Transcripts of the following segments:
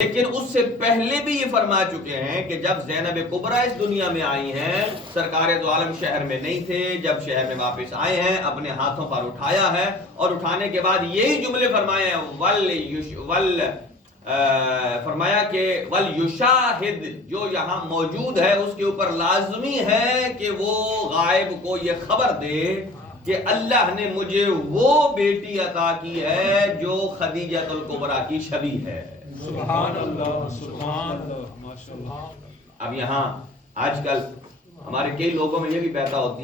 لیکن اس سے پہلے بھی یہ فرما چکے ہیں کہ جب زینب کبریٰ اس دنیا میں آئی ہیں، سرکار دو عالم شہر میں نہیں تھے، جب شہر میں واپس آئے ہیں اپنے ہاتھوں پر اٹھایا ہے، اور اٹھانے کے بعد یہی جملے فرمائے ہیں فرمایا کہ وَلْيُشَاهِدْ، جو یہاں موجود ہے اس کے اوپر لازمی ہے کہ وہ غائب کو یہ خبر دے کہ اللہ نے مجھے وہ بیٹی عطا کی ہے جو خدیجہ الکبریٰ کی شبیہ ہے۔ سبحان اللہ، سبحان اللہ، ماشاءاللہ۔ اب یہاں آج کل ہمارے کئی لوگوں میں یہ بھی پیدا ہوتی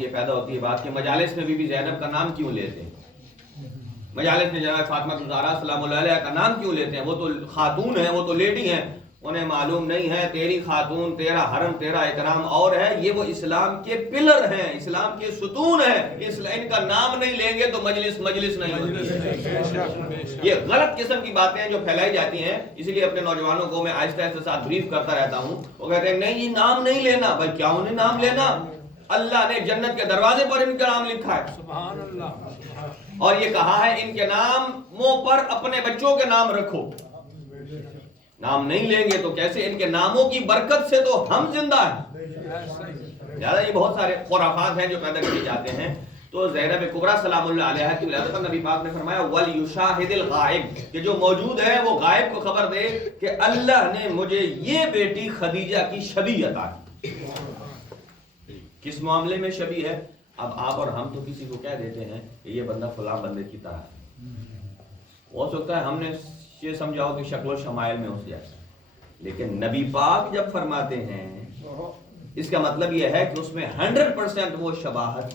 ہے بات کہ مجالس میں بی بی زینب کا نام کیوں لیتے ہیں، مجالس میں جناب فاطمہ الزہرا سلام اللہ علیہ کا نام کیوں لیتے ہیں؟ وہ تو خاتون ہیں، وہ تو لیڈی ہیں، انہیں معلوم نہیں ہے تیری خاتون، تیرا حرم، تیرا احترام اور ہے، یہ وہ اسلام کے پلر ہیں، اسلام کے ستون ہیں، ان کا نام نہیں لیں گے تو مجلس نہیں ہوتی۔ یہ غلط قسم کی باتیں ہیں جو پھیلائی جاتی ہیں، اسی لیے اپنے نوجوانوں کو میں آہستہ آہستہ ساتھ بریف کرتا رہتا ہوں۔ وہ کہتے ہیں نہیں یہ نام نہیں لینا، بھائی کیا انہیں نام لینا؟ اللہ نے جنت کے دروازے پر ان کا نام لکھا ہے، سبحان اللہ، اور یہ کہا ہے ان کے ناموں پر اپنے بچوں کے نام رکھو۔ نام نہیں لیں گے تو کیسے؟ ان کے ناموں کی برکت سے تو ہم زندہ ہیں۔ زیادہ یہ بہت سارے خرافات ہیں جو پیدا کیے جاتے ہیں۔ تو زینب کبریٰ سلام اللہ علیہ کی ولادت پر نبی پاک نے فرمایا وَلْيُشَاهِدِ الْغَائِبِ، کہ جو موجود ہے وہ غائب کو خبر دے کہ اللہ نے مجھے یہ بیٹی خدیجہ کی شبیہ عطا کی۔ کس معاملے میں شبیہ ہے؟ اب آپ اور ہم تو کسی کو کہہ دیتے ہیں کہ یہ بندہ فلاں بندے کی طرح ہے، ہو سکتا ہے ہم نے یہ سمجھاؤ کہ شکل و شمائل میں اس جیسا، لیکن نبی پاک جب فرماتے ہیں اس کا مطلب یہ ہے کہ اس میں 100% وہ شباہت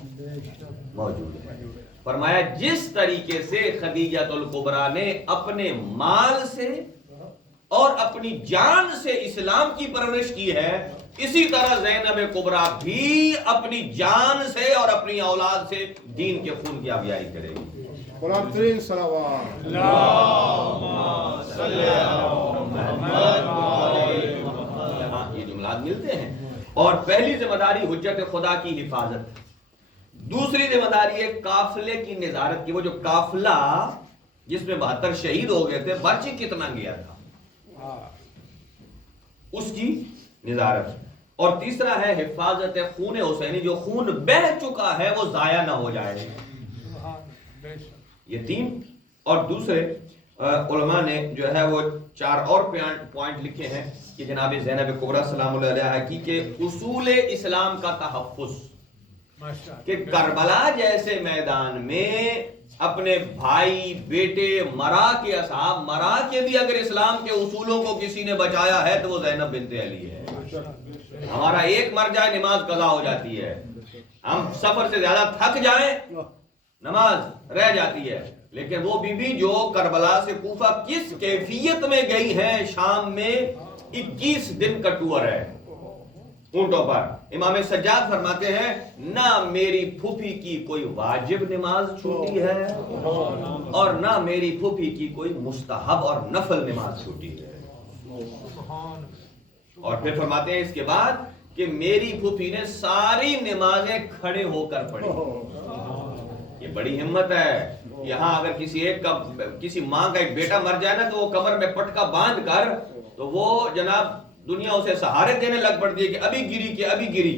موجود ہے۔ فرمایا جس طریقے سے خدیجہ الکبریٰ نے اپنے مال سے اور اپنی جان سے اسلام کی پرورش کی ہے، اسی طرح زینب کبریٰ بھی اپنی جان سے اور اپنی اولاد سے دین کے خون کی آبیائی کرے گی۔ بلاترین صلوات اللہم صلی علی محمد۔ یہاں یہ جملات ملتے ہیں۔ اور پہلی ذمہ داری حجت خدا کی حفاظت، دوسری ذمہ داری ہے قافلے کی نظارت کی۔ وہ جو قافلہ جس میں 72 شہید ہو گئے تھے، بچ کتنا گیا تھا، اس کی نظارت۔ اور تیسرا ہے حفاظت خون حسینی، جو خون بہہ چکا ہے وہ ضائع نہ ہو جائے۔ یہ تین، اور دوسرے علماء نے جو ہے وہ 4 اور پوائنٹ لکھے ہیں کہ جناب زینب کبریٰ سلام اللہ علیہ کی کہ اصول اسلام کا تحفظ، کہ کربلا جیسے میدان میں اپنے بھائی بیٹے مرا کے اصحاب مرا کے بھی اگر اسلام کے اصولوں کو کسی نے بچایا ہے تو وہ زینب بنت علی ہے۔ ہمارا ایک مر جائے نماز قضا ہو جاتی ہے، ہم سفر سے زیادہ تھک جائیں نماز رہ جاتی ہے، لیکن وہ بی بی جو کربلا سے کوفہ کس کیفیت میں گئی ہیں، شام میں 21 دن کا ٹور ہے اونٹوں پر۔ امام سجاد فرماتے ہیں نہ میری پھوپھی کی کوئی واجب نماز چھوٹی ہے اور نہ میری پھوپھی کی کوئی مستحب اور نفل نماز چھوٹی ہے۔ اور پھر فرماتے ہیں اس کے بعد کہ میری پھوپھی نے ساری نمازیں کھڑے ہو کر پڑھی۔ یہ بڑی ہمت ہے۔ یہاں اگر کسی ماں کا ایک بیٹا مر جائے نا تو وہ کمر میں پٹکا باندھ کر تو وہ جناب دنیا اسے سہارے دینے لگ پڑتی ہے کہ ابھی گری،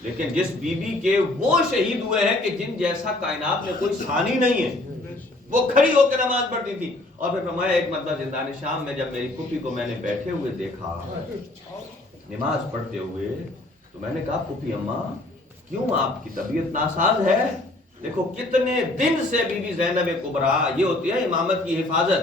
لیکن جس بی بی کے وہ شہید ہوئے ہیں کہ جن جیسا کائنات میں کوئی ثانی نہیں ہے، وہ کھڑی ہو کے نماز پڑھتی تھی۔ اور پھر فرمایا ایک مرتبہ زندان شام میں جب میری پھوپھی کو میں نے بیٹھے ہوئے دیکھا نماز پڑھتے ہوئے تو میں نے کہا پھوپھی اماں کیوں آپ کی طبیعت ناساز ہے؟ دیکھو کتنے دن سے بی بی زینب کبریٰ، یہ ہوتی ہے امامت کی حفاظت،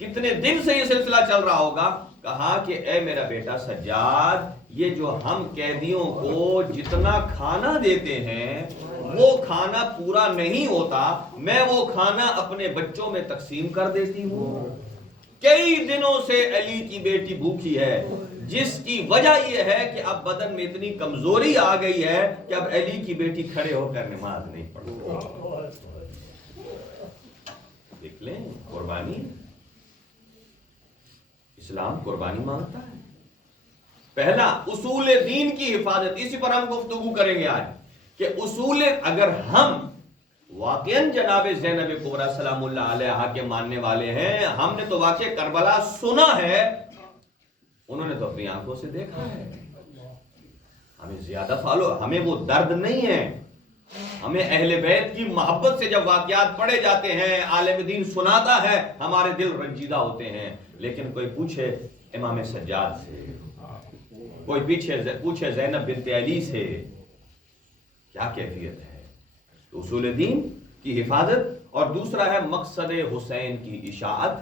کتنے دن سے یہ سلسلہ چل رہا ہوگا۔ کہا کہ اے میرا بیٹا سجاد، یہ جو ہم قیدیوں کو جتنا کھانا دیتے ہیں وہ کھانا پورا نہیں ہوتا، میں وہ کھانا اپنے بچوں میں تقسیم کر دیتی ہوں۔ کئی دنوں سے علی کی بیٹی بھوکی ہے، جس کی وجہ یہ ہے کہ اب بدن میں اتنی کمزوری آ گئی ہے کہ اب علی کی بیٹی کھڑے ہو کر نماز نہیں پڑھتی۔ دیکھ لیں قربانی، اسلام قربانی مانگتا ہے۔ پہلا اصول دین کی حفاظت، اسی پر ہم گفتگو کریں گے آج کہ اصول، اگر ہم واقعاً جناب زینب کبریٰ سلام اللہ علیہا کے ماننے والے ہیں. ہم نے تو واقعہ کربلا سنا ہے, انہوں نے تو اپنی آنکھوں سے دیکھا ہے. ہمیں زیادہ ہمیں وہ درد نہیں ہے. ہمیں اہل بیت کی محبت سے جب واقعات پڑھے جاتے ہیں, عالم دین سناتا ہے, ہمارے دل رنجیدہ ہوتے ہیں. لیکن کوئی پوچھے امام سجاد سے, کوئی پوچھے زینب بنت علی سے, کیا کیفیت ہے؟ تو اصول دین کی حفاظت, اور دوسرا ہے مقصد حسین کی اشاعت,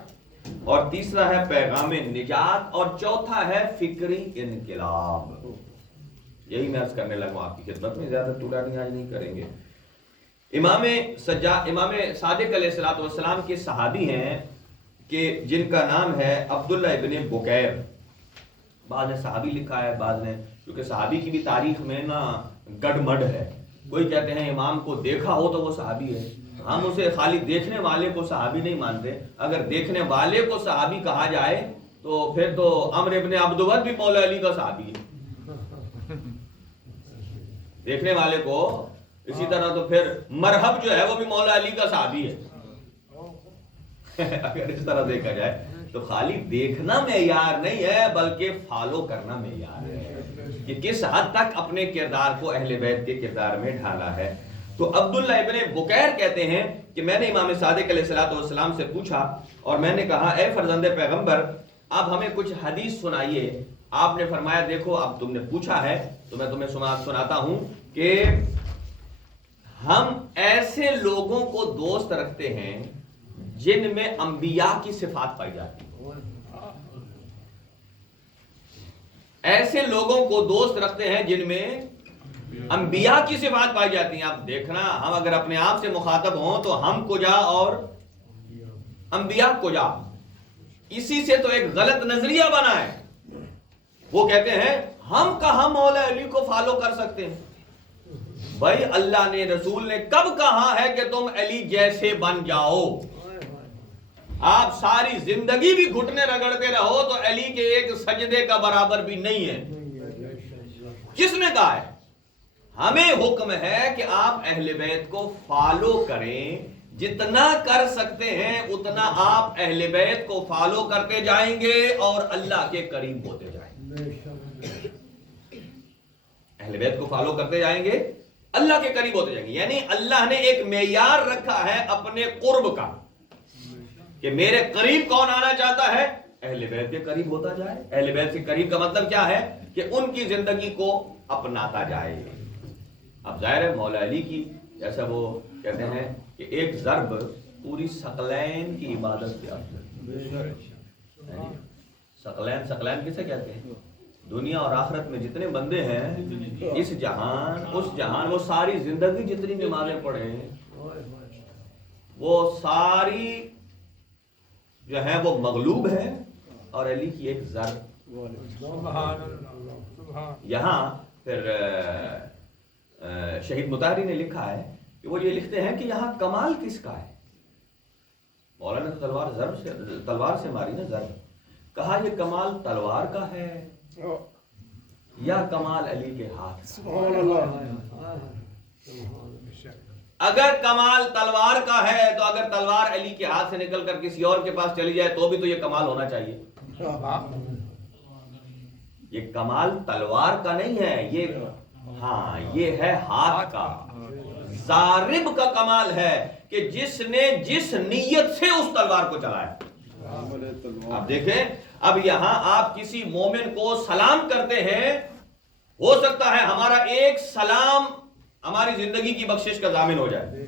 اور تیسرا ہے پیغام نجات, اور چوتھا ہے فکری انقلاب. یہی میں عرض کرنے لگا آپ کی خدمت میں, زیادہ طولانی آج نہیں کریں گے. امام صادق علیہ السلام کے صحابی ہیں کہ جن کا نام ہے عبداللہ ابن بکیر. بعض نے صحابی لکھا ہے, بعض نے, کیونکہ صحابی کی بھی تاریخ میں نا گڈ مڈ ہے. کوئی کہتے ہیں امام کو دیکھا ہو تو وہ صحابی ہے. ہم اسے خالی دیکھنے والے کو صحابی نہیں مانتے. اگر دیکھنے والے کو صحابی کہا جائے تو پھر تو عمرو ابن عبدود بھی مولا علی کا صحابی ہے دیکھنے والے کو. اسی طرح تو پھر مرحب جو ہے وہ بھی مولا علی کا صحابی ہے. اگر اس طرح دیکھا جائے تو خالی دیکھنا معیار نہیں ہے, بلکہ فالو کرنا معیار ہے کہ کس حد تک اپنے کردار کو اہل بیت کے کردار میں ڈھالا ہے. تو عبداللہ ابن بکیر کہتے ہیں کہ میں نے امام صادق علیہ السلام سے پوچھا, اور میں نے کہا اے فرزند پیغمبر, آپ ہمیں کچھ حدیث سنائیے. آپ نے فرمایا دیکھو اب تم نے پوچھا ہے تو میں تمہیں سناتا ہوں کہ ہم ایسے لوگوں کو دوست رکھتے ہیں جن میں انبیاء کی صفات پائی جاتی ہیں. ایسے لوگوں کو دوست رکھتے ہیں جن میں انبیاء کی صفات پائی جاتی ہیں. اب دیکھنا, ہم اگر اپنے آپ سے مخاطب ہوں تو ہم کو جا اور انبیاء کو جا, اسی سے تو ایک غلط نظریہ بنا ہے. وہ کہتے ہیں ہم کہاں مولا علی کو فالو کر سکتے ہیں. بھائی اللہ نے, رسول نے کب کہا ہے کہ تم علی جیسے بن جاؤ؟ آپ ساری زندگی بھی گھٹنے رگڑتے رہو تو علی کے ایک سجدے کا برابر بھی نہیں ہے. کس نے کہا ہے؟ ہمیں حکم ہے کہ آپ اہل بیت کو فالو کریں, جتنا کر سکتے ہیں اتنا آپ اہل بیت کو فالو کرتے جائیں گے اور اللہ کے قریب ہوتے جائیں گے. اہل بیت کو فالو کرتے جائیں گے, اللہ کے قریب ہوتے جائیں گے. یعنی اللہ نے ایک معیار رکھا ہے اپنے قرب کا کہ میرے قریب کون آنا چاہتا ہے, اہل بیت کے قریب ہوتا جائے. اہل بیت کے قریب کا مطلب کیا ہے کہ ان کی زندگی کو اپناتا جائے. اب ظاہر ہے مولا علی کی, جیسا وہ کہتے ہیں کہ ایک ضرب پوری ثقلین کی عبادت کے افضل. ثقلین کسے کہتے ہیں؟ دنیا اور آخرت میں جتنے بندے ہیں, اس جہان اس جہان, وہ ساری زندگی جتنی نمازیں پڑھیں وہ ساری جو ہے وہ مغلوب ہے, اور علی کی ایک ضرب. یہاں پھر شہید مطہری نے لکھا ہے کہ وہ یہ لکھتے ہیں کہ یہاں کمال کس کا ہے. مولانا نے تلوار سے ماری نا ضرب, کہا یہ کمال تلوار کا ہے یا کمال علی کے ہاتھ. اگر کمال تلوار کا ہے تو اگر تلوار علی کے ہاتھ سے نکل کر کسی اور کے پاس چلی جائے تو بھی تو یہ کمال ہونا چاہیے. یہ کمال تلوار کا نہیں ہے, یہ ہے ہاتھ کا. ضارب کا کمال ہے کہ جس نے جس نیت سے اس تلوار کو چلایا. آپ دیکھیں, اب یہاں آپ کسی مومن کو سلام کرتے ہیں, ہو سکتا ہے ہمارا ایک سلام ہماری زندگی کی بخشش کا ضامن ہو جائے,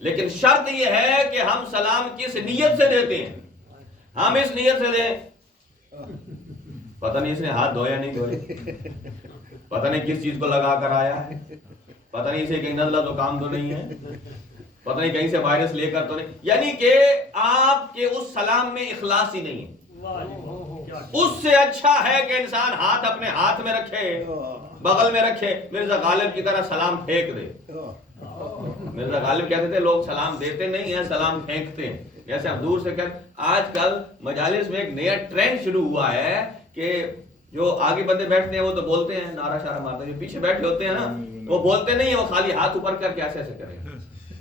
لیکن شرط یہ ہے کہ ہم سلام کس نیت سے دیتے ہیں. ہم اس نیت سے دیں, پتہ نہیں اس نے ہاتھ دھویا نہیں دھوئے, پتہ نہیں کس چیز کو لگا کر آیا ہے, پتہ نہیں اسے کہیں نزلہ تو کام تو نہیں ہے, پتہ نہیں کہیں سے وائرس لے کر تو نہیں. یعنی کہ آپ کے اس سلام میں اخلاص ہی نہیں ہے. اس سے اچھا ہے کہ انسان ہاتھ اپنے ہاتھ میں رکھے, بغل میں رکھے, مرزا غالب کی طرح سلام پھینک دے. مرزا غالب کہتے تھے لوگ سلام دیتے نہیں ہیں, سلام پھینکتے ہیں. جیسے ہم دور سے کہتے, آج کل مجالس میں ایک نیا ٹرینڈ شروع ہوا ہے کہ جو آگے بندے بیٹھتے ہیں وہ تو بولتے ہیں, نعرہ شارہ مارتے ہیں, جو پیچھے بیٹھے ہوتے ہیں نا وہ بولتے نہیں ہیں, وہ خالی ہاتھ اوپر کر کے ایسے ایسے کریں.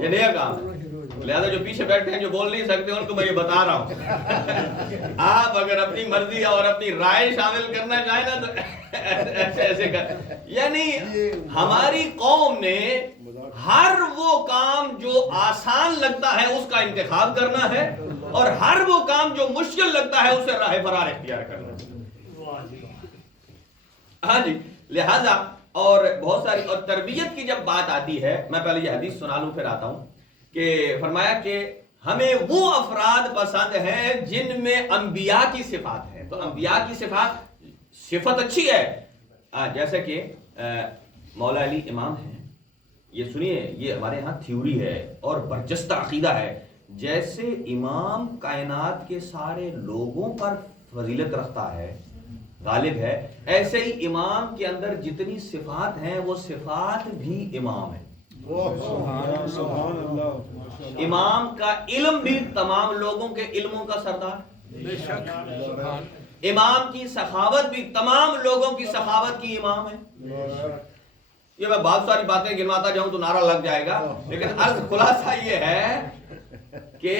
یہ نیا کام ہے، لہذا جو پیچھے بیٹھے ہیں جو بول نہیں سکتے ان کو میں یہ بتا رہا ہوں، آپ اگر اپنی مرضی اور اپنی رائے شامل کرنا چاہیں نا تو ایسے ایسے کر، یعنی ہماری قوم نے ہر وہ کام جو آسان لگتا ہے اس کا انتخاب کرنا ہے اور ہر وہ کام جو مشکل لگتا ہے اسے راہ فرار اختیار کرنا ہے۔ ہاں جی، لہذا اور بہت ساری اور تربیت کی جب بات آتی ہے، میں پہلے یہ حدیث سنا لوں پھر آتا ہوں، کہ فرمایا کہ ہمیں وہ افراد پسند ہیں جن میں انبیاء کی صفات ہے۔ تو انبیاء کی صفت اچھی ہے، جیسے کہ مولا علی امام ہیں، یہ سنیے، یہ ہمارے ہاں تھیوری ہے اور برجستہ عقیدہ ہے، جیسے امام کائنات کے سارے لوگوں پر فضیلت رکھتا ہے، غالب ہے، ایسے ہی امام کے اندر جتنی صفات ہیں وہ صفات بھی امام ہیں۔ سبحان اللہ۔ امام کا علم بھی تمام لوگوں کے علموں کا سردار، امام کی سخاوت بھی تمام لوگوں کی سخاوت کی امام ہے۔ یہ میں بہت ساری باتیں گنواتا جاؤں تو نعرہ لگ جائے گا، لیکن عرض خلاصہ یہ ہے کہ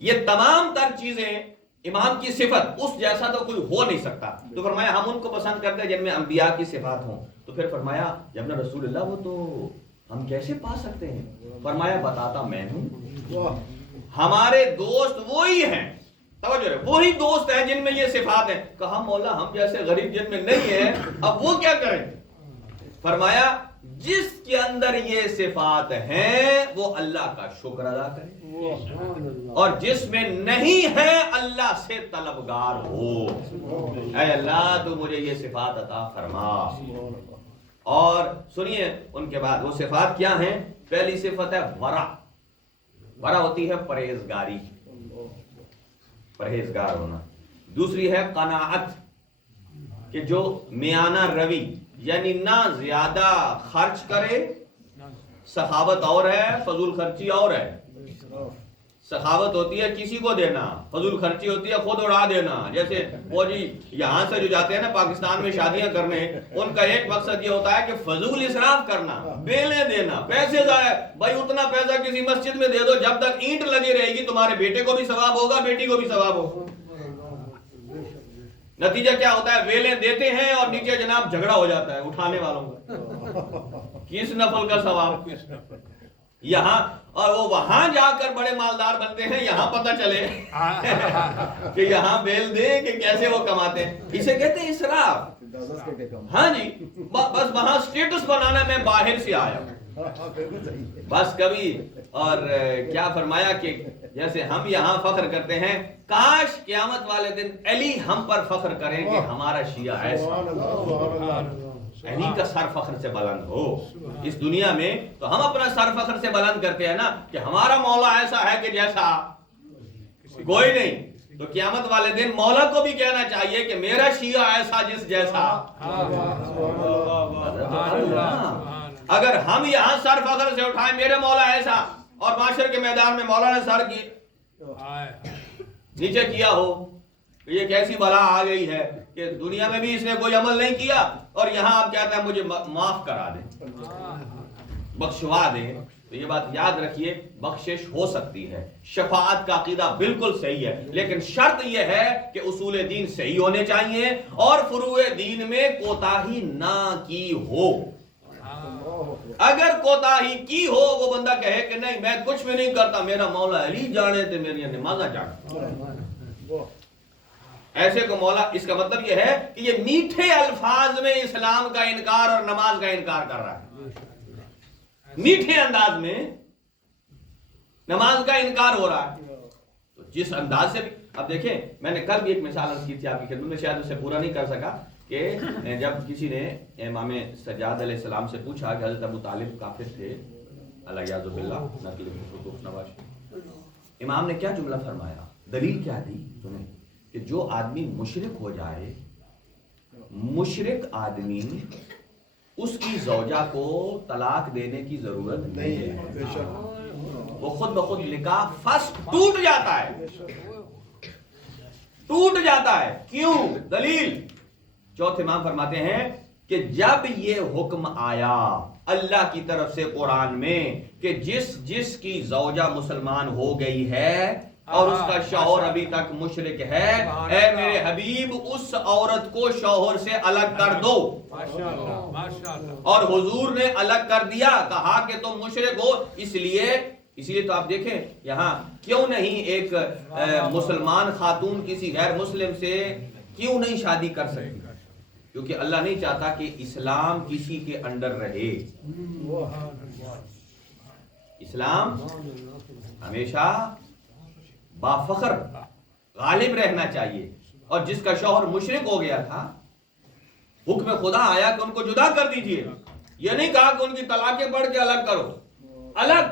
یہ تمام تر چیزیں امام کی صفت اس جیسا تو کوئی ہو نہیں سکتا۔ تو فرمایا ہم ان کو پسند کرتے ہیں جن میں انبیاء کی صفات ہوں۔ تو پھر فرمایا جب نہ رسول اللہ وہ تو ہم کیسے پا سکتے ہیں؟ فرمایا بتاتا میں ہوں، ہمارے دوست وہی ہیں، توجہ ہے، وہی دوست ہیں جن میں یہ صفات ہیں۔ کہا مولا ہم جیسے غریب جن میں نہیں ہیں اب وہ کیا کریں؟ فرمایا جس کے اندر یہ صفات ہیں وہ اللہ کا شکر ادا کرے اور جس میں نہیں ہے اللہ سے طلبگار ہو، اے اللہ تو مجھے یہ صفات عطا فرما۔ اور سنیے ان کے بعد وہ صفات کیا ہیں؟ پہلی صفت ہے ورع۔ ورع ہوتی ہے پرہیزگاری، پرہیزگار ہونا۔ دوسری ہے قناعت، کہ جو میانہ روی، یعنی نہ زیادہ خرچ کرے، سخاوت اور ہے فضول خرچی اور ہے۔ سخاوت ہوتی ہے کسی کو دینا، فضول خرچی ہوتی ہے خود اڑا دینا۔ جیسے وہ جی یہاں سے جو جاتے ہیں نا پاکستان میں شادیاں کرنے، ان کا ایک مقصد یہ ہوتا ہے کہ فضول اسراف کرنا، بیلیں دینا، پیسے ضائع۔ بھائی اتنا پیسہ کسی مسجد میں دے دو جب تک اینٹ لگی رہے گی، تمہارے بیٹے کو بھی ثواب ہوگا، بیٹی کو بھی ثواب ہوگا۔ نتیجہ کیا ہوتا ہے؟ ویلیں دیتے ہیں اور نیچے جناب جھگڑا ہو جاتا ہے اٹھانے والوں کا، کس نفل کا ثواب یہاں، اور وہ وہاں جا کر بڑے مالدار بنتے ہیں، یہاں پتہ چلے کہ یہاں بیل دیں کہ کیسے وہ کماتے ہیں۔ اسے کہتے ہیں اسراف۔ ہاں جی، بس وہاں سٹیٹس بنانا، میں باہر سے آیا بس کبھی۔ اور کیا فرمایا کہ جیسے ہم یہاں فخر کرتے ہیں، کاش قیامت والے دن علی ہم پر فخر کریں کہ ہمارا شیعہ ایسا، علی کا سر فخر سے بلند ہو۔ اس دنیا میں تو ہم اپنا سر فخر سے بلند کرتے ہیں نا کہ ہمارا مولا ایسا ہے کہ جیسا کوئی نہیں۔ تو قیامت والے دن مولا کو بھی کہنا چاہیے کہ میرا شیعہ ایسا جس جیسا۔ اگر ہم یہاں سر فخر سے اٹھائیں میرے مولا ایسا، اور معاشر کے میدان میں مولا نے سر کی نیچے کیا ہو، تو یہ کیسی بلا آ گئی ہے کہ دنیا میں بھی اس نے کوئی عمل نہیں کیا اور یہاں آپ کہتے ہیں مجھے معاف کرا دیں، بخشوا دیں۔ تو یہ بات یاد رکھیے، بخشش ہو سکتی ہے، شفاعت کا عقیدہ بالکل صحیح ہے، لیکن شرط یہ ہے کہ اصول دین صحیح ہونے چاہیے اور فروع دین میں کوتاہی نہ کی ہو۔ اگر کوتاہی کی ہو، وہ بندہ کہے کہ نہیں میں کچھ بھی نہیں کرتا، میرا مولا علی جانے تے میری نمازہ جانے، ایسے کو مولا، اس کا مطلب یہ ہے کہ یہ میٹھے الفاظ میں اسلام کا انکار اور نماز کا انکار کر رہا ہے، میٹھے انداز میں نماز کا انکار ہو رہا ہے۔ تو جس انداز سے بھی، اب دیکھیں میں نے کل بھی ایک مثال عرض کی تھی آپ کی خدمت میں، شاید اسے پورا نہیں کر سکا، کہ جب کسی نے امام سجاد علیہ السلام سے پوچھا کہ حضرت ابو طالب کافر تھے علیہ باللہ، نقل نواز، امام نے کیا جملہ فرمایا، دلیل کیا دی سنیں، کہ جو آدمی مشرک ہو جائے، مشرک آدمی، اس کی زوجہ کو طلاق دینے کی ضرورت نہیں ہے، وہ خود بخود نکاح فسخ ٹوٹ جاتا ہے، ٹوٹ جاتا ہے۔ کیوں؟ دلیل چوتھے امام فرماتے ہیں کہ کہ جب یہ حکم آیا اللہ کی طرف سے قرآن میں کہ جس کی زوجہ مسلمان ہو گئی ہے اور اس کا شوہر ابھی تک مشرک ہے، اے میرے حبیب اس عورت کو شوہر سے الگ کر دو. اور حضور نے الگ کر دیا، کہا کہ تم مشرک ہو. اس لیے تو آپ دیکھیں یہاں کیوں نہیں ایک مسلمان خاتون کسی غیر مسلم سے کیوں نہیں شادی کر سکتی؟ کیونکہ اللہ نہیں چاہتا کہ اسلام کسی کے انڈر رہے. اسلام ہمیشہ بافخر غالب رہنا چاہیے. اور جس کا شوہر مشرک ہو گیا تھا، حکم خدا آیا کہ ان کو جدا کر دیجئے. یہ نہیں کہا کہ ان کی طلاقیں پڑھ کے الگ کرو. الگ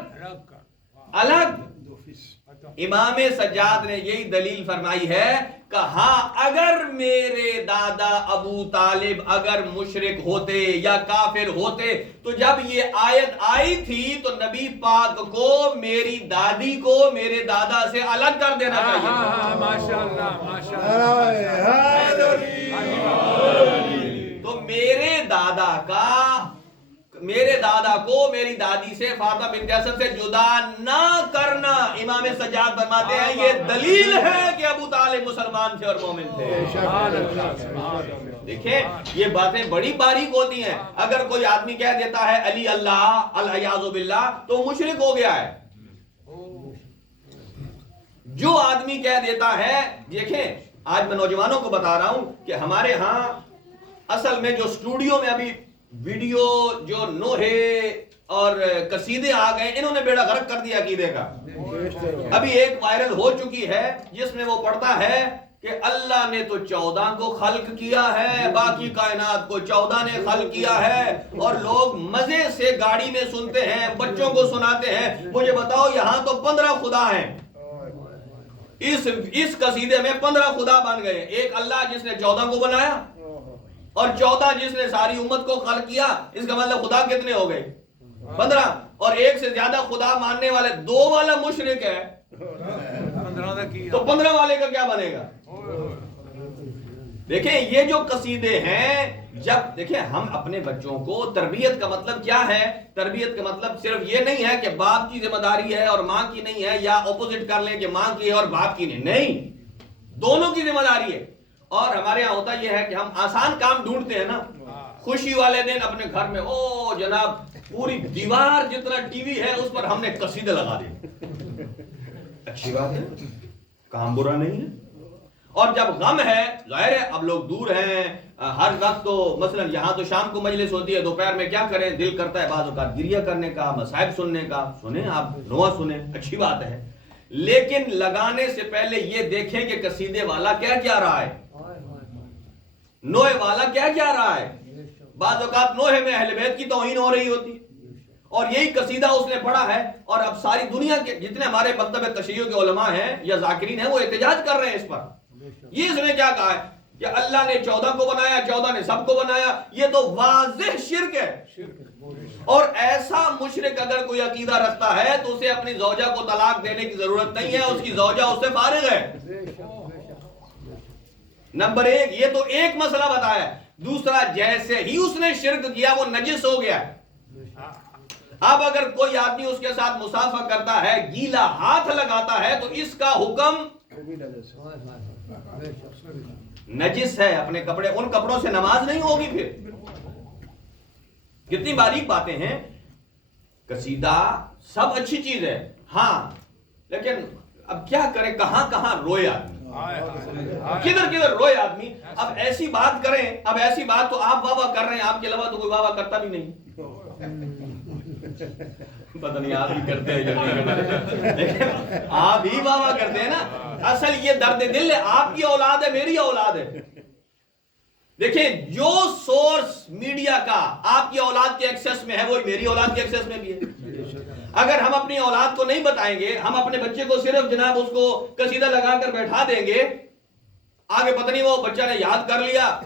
امام سجاد نے یہی دلیل فرمائی ہے کہ ہاں اگر میرے دادا ابو طالب اگر مشرک ہوتے یا کافر ہوتے تو جب یہ آیت آئی تھی تو نبی پاک کو میری دادی کو میرے دادا سے الگ کر دینا چاہیے. تو میرے دادا کو میری دادی سے فاطمہ بنت اسد سے جدا نہ کرنا، امام سجاد فرماتے ہیں یہ دلیل ہے کہ ابو طالب مسلمان تھے اور مومن تھے. دیکھیں یہ باتیں بڑی باریک ہوتی ہیں. اگر کوئی آدمی کہہ دیتا ہے علی اللہ العیاذ باللہ تو مشرک ہو گیا ہے. جو آدمی کہہ دیتا ہے، دیکھیں آج میں نوجوانوں کو بتا رہا ہوں کہ ہمارے ہاں اصل میں جو اسٹوڈیو میں ابھی ویڈیو جو نوحے اور قصیدے آ گئے، انہوں نے بیڑا غرق کر دیا عقیدے کا. ابھی ایک وائرل ہو چکی ہے جس میں وہ پڑھتا ہے کہ اللہ نے تو 14 کو خلق کیا ہے، باقی کائنات کو 14 نے خلق کیا ہے. اور لوگ مزے سے گاڑی میں سنتے ہیں، بچوں کو سناتے ہیں. مجھے بتاؤ یہاں تو 15 خدا ہیں. اس قصیدے میں 15 خدا بن گئے. ایک اللہ جس نے 14 کو بنایا اور 14 جس نے ساری امت کو خلق کیا. اس کا مطلب خدا کتنے ہو گئے؟ 15. اور ایک سے زیادہ خدا ماننے والے 2 والا مشرک ہے تو 15 والے کا کیا بنے گا؟ دیکھیں یہ جو قصیدے ہیں، جب دیکھیں ہم اپنے بچوں کو تربیت کا مطلب کیا ہے؟ تربیت کا مطلب صرف یہ نہیں ہے کہ باپ کی ذمہ داری ہے اور ماں کی نہیں ہے، یا اپوزٹ کر لیں کہ ماں کی ہے اور باپ کی نہیں. دونوں کی ذمہ داری ہے. اور ہمارے یہاں ہوتا یہ ہے کہ ہم آسان کام ڈھونڈتے ہیں نا. خوشی والے دن اپنے گھر میں او جناب پوری دیوار جتنا ٹی وی ہے اس پر ہم نے قصیدے لگا دیے. اچھی بات ہے، کام برا نہیں ہے. اور جب غم ہے، ظاہر ہے اب لوگ دور ہیں ہر وقت، تو مثلا یہاں تو شام کو مجلس ہوتی ہے، دوپہر میں کیا کریں، دل کرتا ہے بعض اوقات گریہ کرنے کا، مصائب سننے کا. سنیں آپ، نوا سنیں، اچھی بات ہے. لیکن لگانے سے پہلے یہ دیکھیں کہ قصیدے والا کیا کیا رہا ہے، نوحے والا کیا کیا رہا ہے. بعض اوقات نوحے میں اہل بیت کی توہین ہو رہی ہوتی اور یہی قصیدہ اس نے پڑھا ہے، اور اب ساری دنیا کے جتنے ہمارے مکتب تشیع کے علماء ہیں یا ذاکرین ہیں وہ احتجاج کر رہے ہیں اس پر. یہ اس نے کیا کہا ہے کہ اللہ نے 14 کو بنایا، 14 نے سب کو بنایا. یہ تو واضح شرک ہے. اور ایسا مشرک اگر کوئی عقیدہ رکھتا ہے تو اسے اپنی زوجہ کو طلاق دینے کی ضرورت نہیں ہے، اس کی زوجہ اس سے فارغ ہے. نمبر 1 یہ تو ایک مسئلہ بتایا. دوسرا جیسے ہی اس نے شرک کیا وہ نجس ہو گیا. اب اگر کوئی آدمی اس کے ساتھ مصافحہ کرتا ہے، گیلا ہاتھ لگاتا ہے تو اس کا حکم نجس ہے. اپنے کپڑے، ان کپڑوں سے نماز نہیں ہوگی. پھر کتنی باریک باتیں ہیں. قصیدہ سب اچھی چیز ہے ہاں، لیکن اب کیا کرے، کہاں کہاں روئے آدمی، کدھر کدھر روئے آدمی. اب ایسی بات کریں، اب ایسی بات تو آپ واہ واہ کر رہے ہیں، آپ کے علاوہ تو کوئی واہ واہ کرتا بھی نہیں. پتہ نہیں آپ ہی کرتے ہیں لیکن آپ ہی واہ واہ کرتے ہیں نا. اصل یہ درد دل ہے، آپ کی اولاد ہے، میری اولاد ہے. دیکھیں جو سورس میڈیا کا آپ کی اولاد کے ایکسس میں ہے وہی میری اولاد کے ایکسس میں بھی ہے. اگر ہم اپنی اولاد کو نہیں بتائیں گے، ہم اپنے بچے کو صرف جناب اس کو قصیدہ لگا کر بیٹھا دیں گے، آگے پتہ نہیں وہ بچہ نے یاد کر لیا.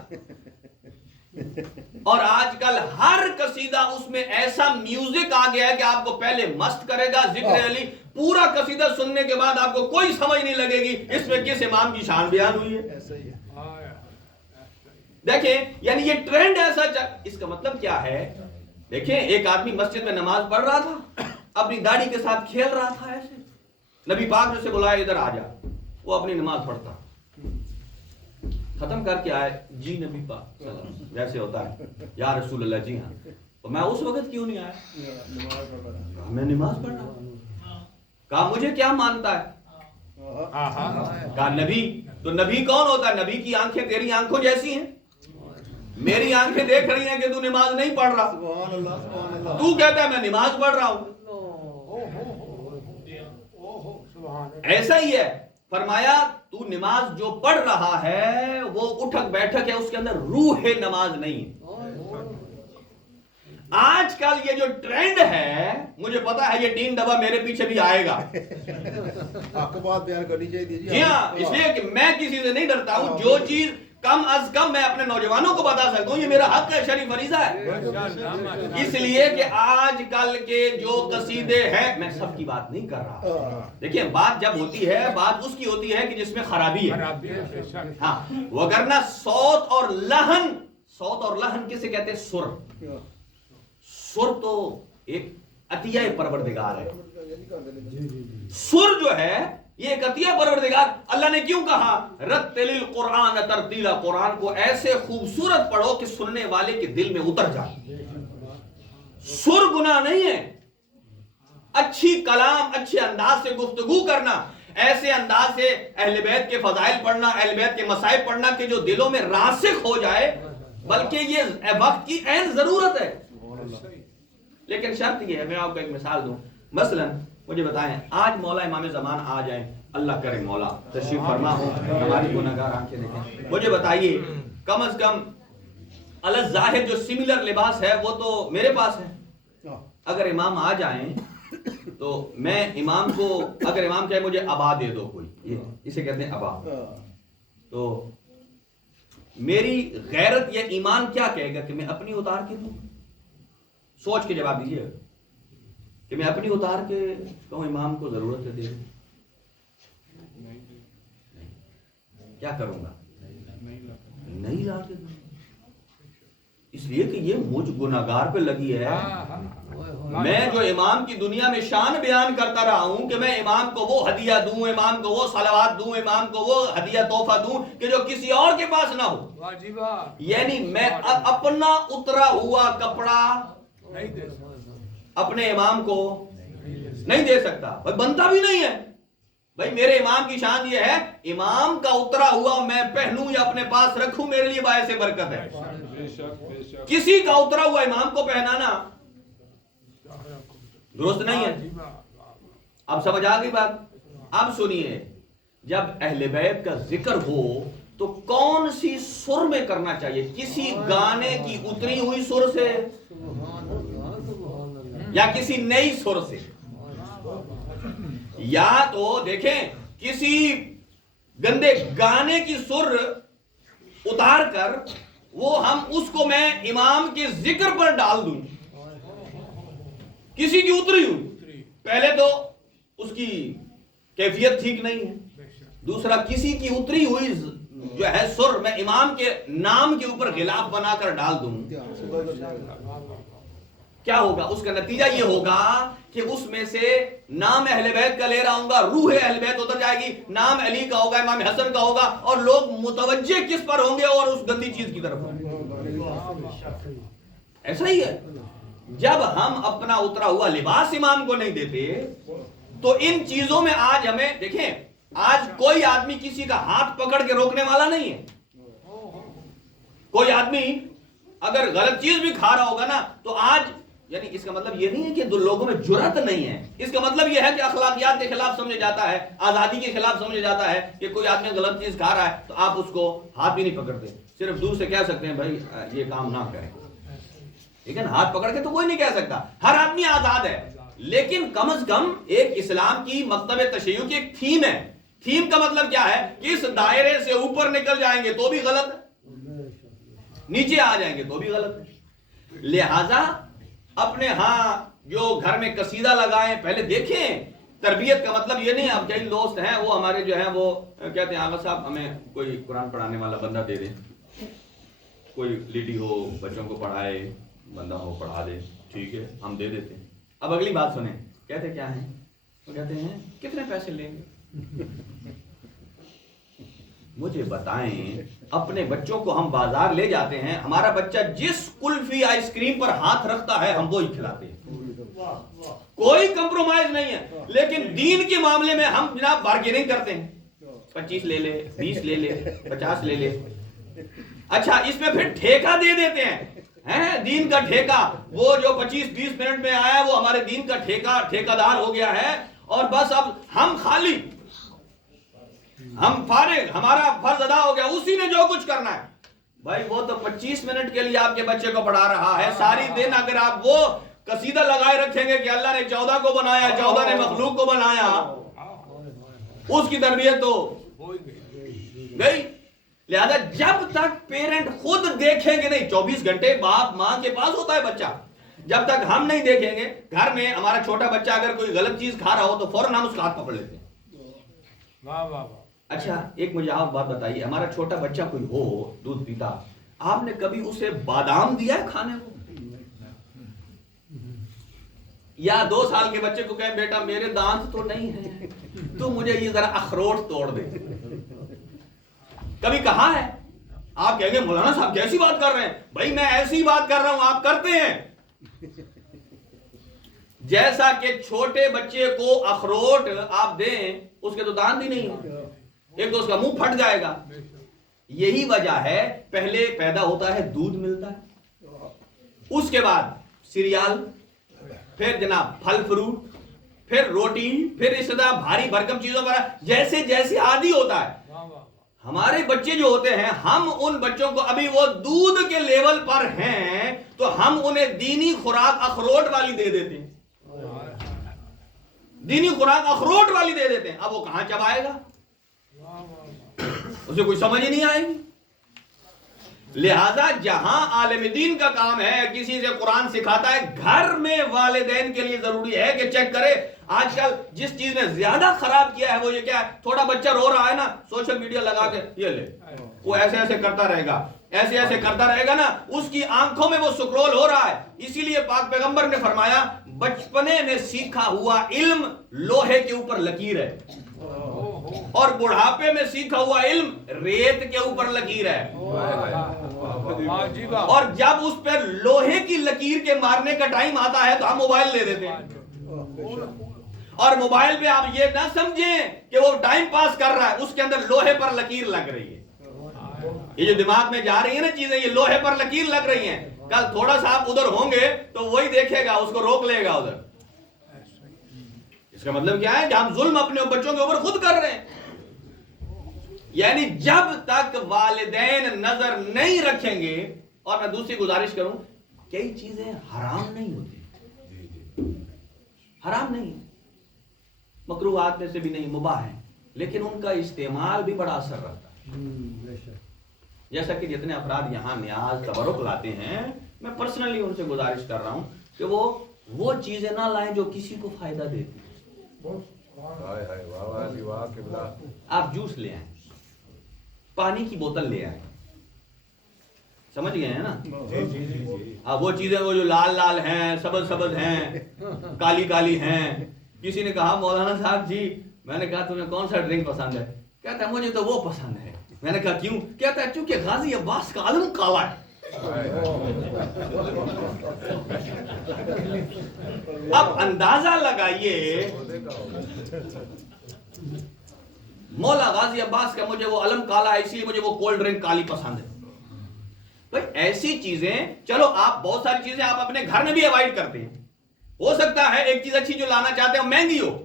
اور آج کل ہر قصیدہ اس میں ایسا میوزک آ گیا ہے کہ آپ کو پہلے مست کرے گا ذکر علی، پورا قصیدہ سننے کے بعد آپ کو کوئی سمجھ نہیں لگے گی اس میں کس امام کی شان بیان ہوئی ہے. دیکھیں یعنی یہ ٹرینڈ ایسا اس کا مطلب کیا ہے؟ دیکھیں ایک آدمی مسجد میں نماز پڑھ رہا تھا، اپنی داڑھی کے ساتھ کھیل رہا تھا ایسے، نبی پاک نے اسے بلایا ادھر آ جا، وہ اپنی نماز پڑھتا، ختم کر کے آئے، جی نبی پاک جیسے ہوتا ہے، یا رسول اللہ جی ہاں، تو میں اس وقت کیوں نہیں آیا؟ میں نماز پڑھ رہا ہوں۔ کہا مجھے کیا مانتا ہے؟ کہا نبی، تو نبی کون ہوتا ہے؟ نبی کی آنکھیں تیری آنکھوں جیسی ہیں، میری آنکھیں دیکھ رہی ہیں کہ تو نماز نہیں پڑھ رہا، سبحان اللہ سبحان اللہ، تو کہتا ہے میں نماز پڑھ رہا ہوں۔ ایسا ہی ہے، فرمایا تو نماز جو پڑھ رہا ہے وہ اٹھک بیٹھک ہے، اس کے اندر روح نماز نہیں ہے۔ آج کل یہ جو ٹرینڈ ہے، مجھے پتا ہے یہ 3 دفعہ میرے پیچھے بھی آئے گا، آپ کو بات بیان کرنی چاہیے جی ہاں، اس لیے کہ میں کسی سے نہیں ڈرتا ہوں، جو چیز کم از کم میں اپنے نوجوانوں کو بتا سکتا ہوں، یہ میرا حق ہے، شرعی فریضہ ہے۔ اس لیے کہ آج کل کے جو قصیدے ہیں، میں سب کی بات نہیں کر رہا، دیکھیں بات جب ہوتی ہے، بات اس کی ہوتی ہے کہ جس میں خرابی ہے، ہاں، وگرنہ صوت اور لحن کسے کہتے ہیں؟ سر۔ سر تو ایک عطیہ پروردگار ہے، سر جو ہے یہ ایک عطیہ پروردگار۔ اللہ نے کیوں کہا رتل القرآن ترتیلا، قرآن کو ایسے خوبصورت پڑھو کہ سننے والے کے دل میں اتر جائے۔ سر گناہ نہیں ہے، اچھی کلام، اچھے انداز سے گفتگو کرنا، ایسے انداز سے اہل بیت کے فضائل پڑھنا، اہل بیت کے مسائب پڑھنا کہ جو دلوں میں راسخ ہو جائے، بلکہ یہ وقت کی عین ضرورت ہے۔ لیکن شرط یہ ہے، میں آپ کو ایک مثال دوں، مثلا مجھے بتائیں آج مولا امام زمان آ جائیں، اللہ کرے مولا تشریف فرما ہو، ہماری گناہگار آنکھیں دیکھیں، مجھے بتائیے کم از کم الظاہر جو سملر لباس ہے وہ تو میرے پاس ہے۔ اگر امام آ جائیں تو میں امام کو، اگر امام کہے مجھے ابا دے دو، کوئی اسے کہتے ہیں ابا، تو میری غیرت یا ایمان کیا کہے گا کہ میں اپنی اتار کے دوں؟ سوچ کے جواب دیجیے کہ میں اپنی اتار کے کہوں امام کو ضرورت ہے دے، کیا کروں گا؟ نہیں لا کے دوں، اس لیے کہ یہ مجھ گناہگار پہ لگی ہے۔ میں جو امام کی دنیا میں شان بیان کرتا رہا ہوں کہ میں امام کو وہ ہدیہ دوں، امام کو وہ صلوات دوں، امام کو وہ ہدیہ تحفہ دوں کہ جو کسی اور کے پاس نہ ہو، یعنی میں اپنا اترا ہوا کپڑا اپنے امام کو نہیں دے سکتا، بنتا بھی نہیں ہے۔ بھائی میرے امام کی شان یہ ہے، امام کا اترا ہوا میں پہنوں یا اپنے پاس رکھوں میرے لیے باعث برکت ہے، کسی کا اترا ہوا امام کو پہنانا درست نہیں ہے۔ اب سمجھ آ گئی بات؟ اب سنیے، جب اہل بیت کا ذکر ہو تو کون سی سر میں کرنا چاہیے؟ کسی گانے کی اتری ہوئی سر سے یا کسی نئی سر سے؟ یا تو دیکھیں کسی گندے گانے کی سر اتار کر وہ ہم اس کو میں امام کے ذکر پر ڈال دوں، کسی کی اتری ہوئی، پہلے تو اس کی کیفیت ٹھیک نہیں ہے، دوسرا کسی کی اتری ہوئی جو ہے سر میں امام کے نام کے اوپر غلاف بنا کر ڈال دوں، کیا ہوگا؟ اس کا نتیجہ یہ ہوگا کہ اس میں سے نام اہل بیت کا لے رہا ہوں گا، روح اہل بیت اتر جائے گی، نام علی کا ہوگا، امام حسن کا ہوگا، اور لوگ متوجہ کس پر ہوں گے؟ اور اس گندی چیز کی طرف ہوں گے۔ ایسا ہی ہے، جب ہم اپنا اترا ہوا لباس امام کو نہیں دیتے تو ان چیزوں میں آج ہمیں دیکھیں، آج کوئی آدمی کسی کا ہاتھ پکڑ کے روکنے والا نہیں ہے۔ کوئی آدمی اگر غلط چیز بھی کھا رہا ہوگا نا تو آج، یعنی اس کا مطلب یہ نہیں ہے کہ دو لوگوں میں جرأت نہیں ہے، اس کا مطلب یہ ہے کہ اخلاقیات کے خلاف سمجھا جاتا ہے، آزادی کے خلاف سمجھا جاتا ہے کہ کوئی آدمی غلط چیز کھا رہا ہے تو آپ اس کو ہاتھ بھی نہیں پکڑتے، صرف دور سے کہہ سکتے ہیں بھائی یہ کام نہ کریں، لیکن ہاتھ پکڑ کے تو کوئی نہیں کہہ سکتا، ہر آدمی آزاد ہے۔ لیکن کم از کم ایک اسلام کی مکتب تشیع کی ایک تھیم ہے۔ تھیم کا مطلب کیا ہے کہ اس دائرے سے اوپر نکل جائیں گے تو بھی غلط ہے، نیچے آ جائیں گے تو بھی غلط ہے۔ لہذا اپنے ہاں جو گھر میں قصیدہ لگائیں، پہلے دیکھیں تربیت کا مطلب یہ نہیں، اب کئی دوست ہیں وہ ہمارے جو ہیں وہ کہتے ہیں آغا صاحب ہمیں کوئی قرآن پڑھانے والا بندہ دے دیں، کوئی لیڈی ہو بچوں کو پڑھائے، بندہ ہو پڑھا دے، ٹھیک ہے ہم دے دیتے ہیں۔ اب اگلی بات سنیں، کہتے کیا ہیں؟ وہ کہتے ہیں کتنے پیسے لیں گے؟ مجھے بتائیں، اپنے بچوں کو ہم بازار لے جاتے ہیں، ہمارا بچہ جس کلفی آئس کریم پر ہاتھ رکھتا ہے ہم وہی کھلاتے ہیں، کوئی کمپرومائز نہیں ہے۔ لیکن دین کے معاملے میں ہم جناب بارگیننگ کرتے ہیں، 25 لے لے، 20 لے لے، 50 لے لے۔ اچھا اس میں پھر ٹھیکہ دے دیتے ہیں، دین کا ٹھیکہ، وہ جو 25-20 منٹ میں آیا وہ ہمارے دین کا ٹھیکہ دار ہو گیا ہے، اور بس اب ہم خالی، ہم فارغ، ہمارا فرض ادا ہو گیا، اسی نے جو کچھ کرنا ہے۔ بھائی وہ تو 25 منٹ کے لیے آپ کے بچے کو پڑھا رہا ہے، ساری دن اگر آپ وہ قصیدہ لگائے رکھیں گے کہ اللہ نے 14 کو بنایا، 14 نے مخلوق کو بنایا، اس کی تربیت تو گئی۔ لہذا جب تک پیرنٹ خود دیکھیں گے نہیں، 24 گھنٹے باپ ماں کے پاس ہوتا ہے بچہ، جب تک ہم نہیں دیکھیں گے، گھر میں ہمارا چھوٹا بچہ اگر کوئی غلط چیز کھا رہا ہو تو فوراً ہم اس کا ہاتھ پکڑ لیتے ہیں۔ اچھا ایک مجھے آپ بات بتائیے، ہمارا چھوٹا بچہ کوئی ہو دودھ پیتا، آپ نے کبھی اسے بادام دیا ہے کھانے کو؟ یا 2 سال کے بچے کو کہیں بیٹا میرے دانت تو نہیں ہیں تو مجھے یہ ذرا اخروٹ توڑ دے، کبھی کہا ہے؟ آپ کہیں گے مولانا صاحب کیسی بات کر رہے ہیں؟ بھائی میں ایسی بات کر رہا ہوں، آپ کرتے ہیں۔ جیسا کہ چھوٹے بچے کو اخروٹ آپ دیں، اس کے تو دانت ہی نہیں ہیں، ایک تو اس کا منہ پھٹ جائے گا۔ یہی وجہ ہے پہلے پیدا ہوتا ہے دودھ ملتا ہے، اس کے بعد سیریال، پھر جناب پھل فروٹ، پھر روٹی، پھر اس طرح بھاری بھرکم چیزوں پر جیسے جیسے عادی ہوتا ہے۔ ہمارے بچے جو ہوتے ہیں، ہم ان بچوں کو ابھی وہ دودھ کے لیول پر ہیں تو ہم انہیں دینی خوراک اخروٹ والی دے دیتے ہیں، دینی خوراک اخروٹ والی دے دیتے ہیں۔ اب وہ کہاں چبائے گا؟ اسے کوئی سمجھ ہی نہیں آئے گی۔ لہذا جہاں عالم دین کا کام ہے، کسی سے قرآن سکھاتا ہے، گھر میں والدین کے لیے ضروری ہے کہ چیک کرے۔ آج کل جس چیز نے زیادہ خراب کیا ہے وہ یہ کیا ہے؟ تھوڑا بچہ رو رہا ہے نا، سوشل میڈیا لگا کے یہ لے، وہ ایسے ایسے کرتا رہے گا، ایسے ایسے کرتا رہے گا نا، اس کی آنکھوں میں وہ سکرول ہو رہا ہے۔ اسی لیے پاک پیغمبر نے فرمایا بچپنے میں سیکھا ہوا علم لوہے کے اوپر لکیر ہے، اور بڑھاپے میں سیکھا ہوا علم ریت کے اوپر لکیر ہے۔ اور جب اس پر لوہے کی لکیر کے مارنے کا ٹائم آتا ہے تو ہم موبائل لے دیتے ہیں، اور موبائل پہ آپ یہ نہ سمجھیں کہ وہ ٹائم پاس کر رہا ہے، اس کے اندر لوہے پر لکیر لگ رہی ہے۔ یہ جو دماغ میں جا رہی ہیں نا چیزیں، یہ لوہے پر لکیر لگ رہی ہیں۔ کل تھوڑا سا آپ ادھر ہوں گے تو وہی دیکھے گا، اس کو روک لے گا ادھر۔ اس کا مطلب کیا ہے کہ ہم ظلم اپنے بچوں کے اوپر خود کر رہے ہیں۔ یعنی جب تک والدین نظر نہیں رکھیں گے، اور میں دوسری گزارش کروں، کئی چیزیں حرام نہیں ہوتی، حرام نہیں، مکروہات میں سے بھی نہیں، مباح ہیں، لیکن ان کا استعمال بھی بڑا اثر رکھتا ہے۔ جیسا کہ جتنے افراد یہاں نیاز تبرک لاتے ہیں، میں پرسنلی ان سے گزارش کر رہا ہوں کہ وہ چیزیں نہ لائیں جو کسی کو فائدہ دیتی ہیں۔ آپ جوس لے آئیں، پانی کی بوتل لے آئیں، سمجھ گئے ہیں نا؟ اب وہ چیزیں وہ جو لال لال ہیں، سبز سبز ہیں، کالی کالی ہیں۔ کسی نے کہا مولانا صاحب جی، میں نے کہا تمہیں کون سا ڈرنک پسند ہے؟ کہتا ہے مجھے تو وہ پسند ہے۔ میں نے کہا کیوں؟ کہتا ہے چونکہ غازی عباس کا علم کالا ہے۔ اب اندازہ لگائیے، مولا غازی عباس کا مجھے وہ علم کالا ہے، اس لیے مجھے وہ کولڈ ڈرنک کالی پسند ہے۔ بھئی ایسی چیزیں، چلو آپ بہت ساری چیزیں آپ اپنے گھر میں بھی اوائڈ کرتے ہیں، ہو سکتا ہے ایک چیز اچھی جو لانا چاہتے ہیں وہ مہنگی ہو،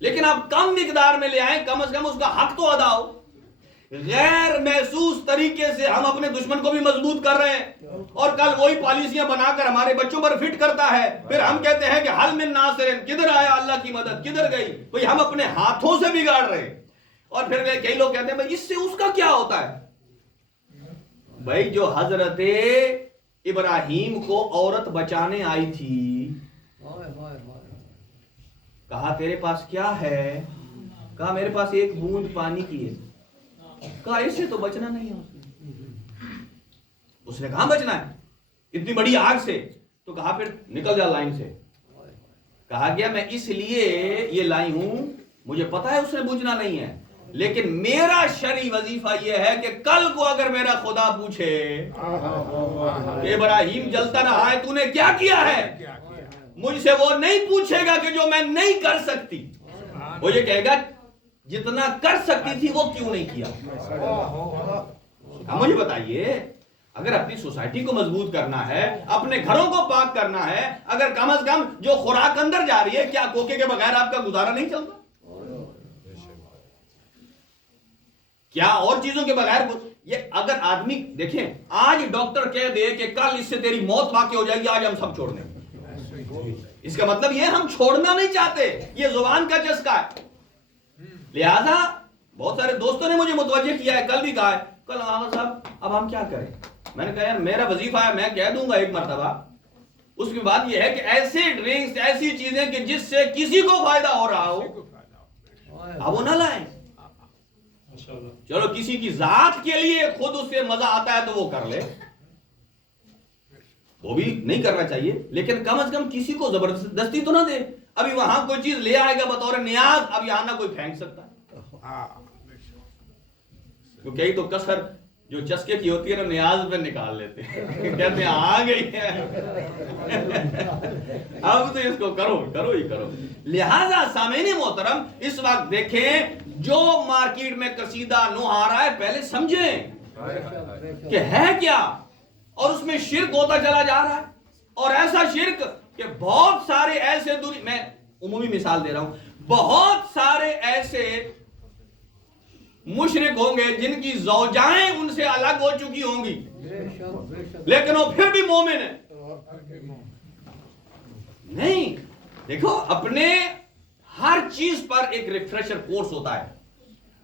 لیکن آپ کم مقدار میں لے آئیں، کم از کم اس کا حق تو ادا ہو۔ غیر محسوس طریقے سے ہم اپنے دشمن کو بھی مضبوط کر رہے ہیں، اور کل وہی پالیسیاں بنا کر ہمارے بچوں پر فٹ کرتا ہے، پھر ہم کہتے ہیں کہ حل من ناصر، کدھر آیا اللہ کی مدد، کدھر گئی؟ بھئی ہم اپنے ہاتھوں سے بگاڑ رہے ہیں۔ اور پھر کئی لوگ کہتے ہیں بھئی اس سے اس کا کیا ہوتا ہے؟ بھئی جو حضرت ابراہیم کو عورت بچانے آئی تھی، کہا تیرے پاس کیا ہے؟ کہا میرے پاس ایک بوند پانی کی ہے۔ کہا اس سے تو بچنا نہیں ہے۔ اس نے کہاں بچنا ہے اتنی بڑی آگ سے؟ تو کہا پھر نکل جا لائن سے. کہا گیا میں اس لیے یہ لائی ہوں، مجھے پتا ہے اس نے بجھنا نہیں ہے، لیکن میرا شرعی وظیفہ یہ ہے کہ کل کو اگر میرا خدا پوچھے کہ ابراہیم جلتا رہا ہے تو نے کیا کیا ہے، مجھ سے وہ نہیں پوچھے گا کہ جو میں نہیں کر سکتی، وہ یہ کہے گا جتنا کر سکتی تھی وہ کیوں نہیں کیا. مجھے بتائیے اگر اپنی سوسائٹی کو مضبوط کرنا ہے، اپنے گھروں کو پاک کرنا ہے، اگر کم از کم جو خوراک اندر جا رہی ہے، کیا کوکے کے بغیر آپ کا گزارا نہیں چلتا؟ کیا اور چیزوں کے بغیر؟ یہ اگر آدمی دیکھیں آج ڈاکٹر کہہ دے کہ کل اس سے تیری موت واقع ہو جائے گی، آج ہم سب چھوڑ دیں. اس کا مطلب یہ ہم چھوڑنا نہیں چاہتے، یہ زبان کا چسکا ہے. لہذا بہت سارے دوستوں نے مجھے متوجہ کیا ہے، کل بھی کہا ہے، کل آغا صاحب اب ہم کیا کریں؟ میں نے کہا یار میرا وظیفہ ہے، میں کہہ دوں گا ایک مرتبہ. اس کی بات یہ ہے کہ ایسے ڈرنکس، ایسی چیزیں کہ جس سے کسی کو فائدہ ہو رہا ہو، اب وہ نہ لائیں. چلو کسی کی ذات کے لیے خود اس سے مزہ آتا ہے تو وہ کر لے، وہ بھی نہیں کرنا چاہیے، لیکن کم از کم کسی کو زبردستی تو نہ دے. ابھی وہاں کوئی چیز لے آئے گا بطور نیاز، اب یہاں نہ کوئی پھینک سکتا ہے، کیونکہ یہی تو کسر جو چسکے کی ہوتی ہے نا نیاز پہ نکال لیتے ہیں، کہتے ہیں آ گئی ہے اب تو اس کو کرو ہی کرو. لہذا سامعین محترم اس وقت دیکھیں جو مارکیٹ میں قصیدہ نو آ رہا ہے پہلے سمجھیں کہ ہے کیا، اور اس میں شرک ہوتا چلا جا رہا ہے، اور ایسا شرک کہ بہت سارے ایسے میں عمومی مثال دے رہا ہوں، بہت سارے ایسے مشرک ہوں گے جن کی زوجائیں ان سے الگ ہو چکی ہوں گی، لیکن وہ پھر بھی مومن ہیں. نہیں، دیکھو اپنے ہر چیز پر ایک ریفریشر کورس ہوتا ہے.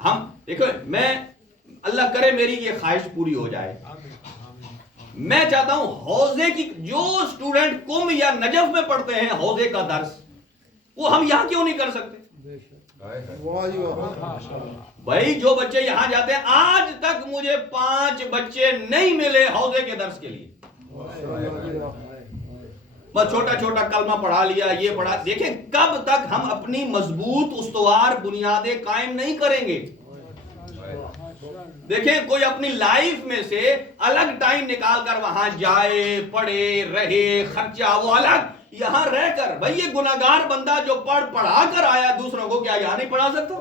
ہم دیکھو، میں اللہ کرے میری یہ خواہش پوری ہو جائے، میں چاہتا ہوں حوضے کی جو اسٹوڈنٹ قم یا نجف میں پڑھتے ہیں حوضے کا درس، وہ ہم یہاں کیوں نہیں کر سکتے؟ بھائی جو بچے یہاں جاتے ہیں، آج تک مجھے 5 بچے نہیں ملے حوضے کے درس کے لیے، بس چھوٹا چھوٹا کلمہ پڑھا لیا، یہ پڑھا. دیکھیں کب تک ہم اپنی مضبوط استوار بنیادیں قائم نہیں کریں گے. دیکھیں کوئی اپنی لائف میں سے الگ ٹائم نکال کر وہاں جائے، پڑھے، رہے، خرچہ وہ الگ، یہاں رہ کر بھائی یہ گناہگار بندہ جو پڑھا کر آیا دوسروں کو، کیا یہاں نہیں پڑھا سکتا؟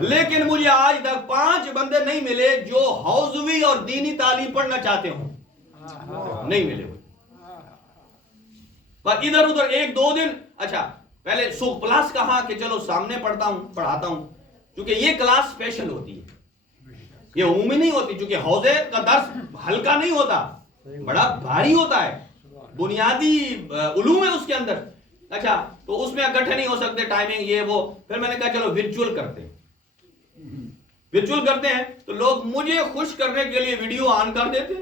لیکن مجھے آج تک 5 بندے نہیں ملے جو حوضوی اور دینی تعلیم پڑھنا چاہتے ہوں، نہیں ملے. پر ادھر ادھر 1-2 دن، اچھا پہلے سوک پلاس کہا کہ چلو سامنے پڑھاتا ہوں، کیونکہ یہ کلاس اسپیشل ہوتی ہے، یہ عمومی نہیں ہوتی، چونکہ حوضے کا درس ہلکا نہیں ہوتا، بڑا بھاری ہوتا ہے، بنیادی علوم ہے اس کے اندر. اچھا تو اس میں اکٹھے نہیں ہو سکتے، ٹائمنگ یہ وہ. پھر میں نے کہا چلو ورچوئل کرتے ہیں، تو لوگ مجھے خوش کرنے کے لیے ویڈیو آن کر دیتے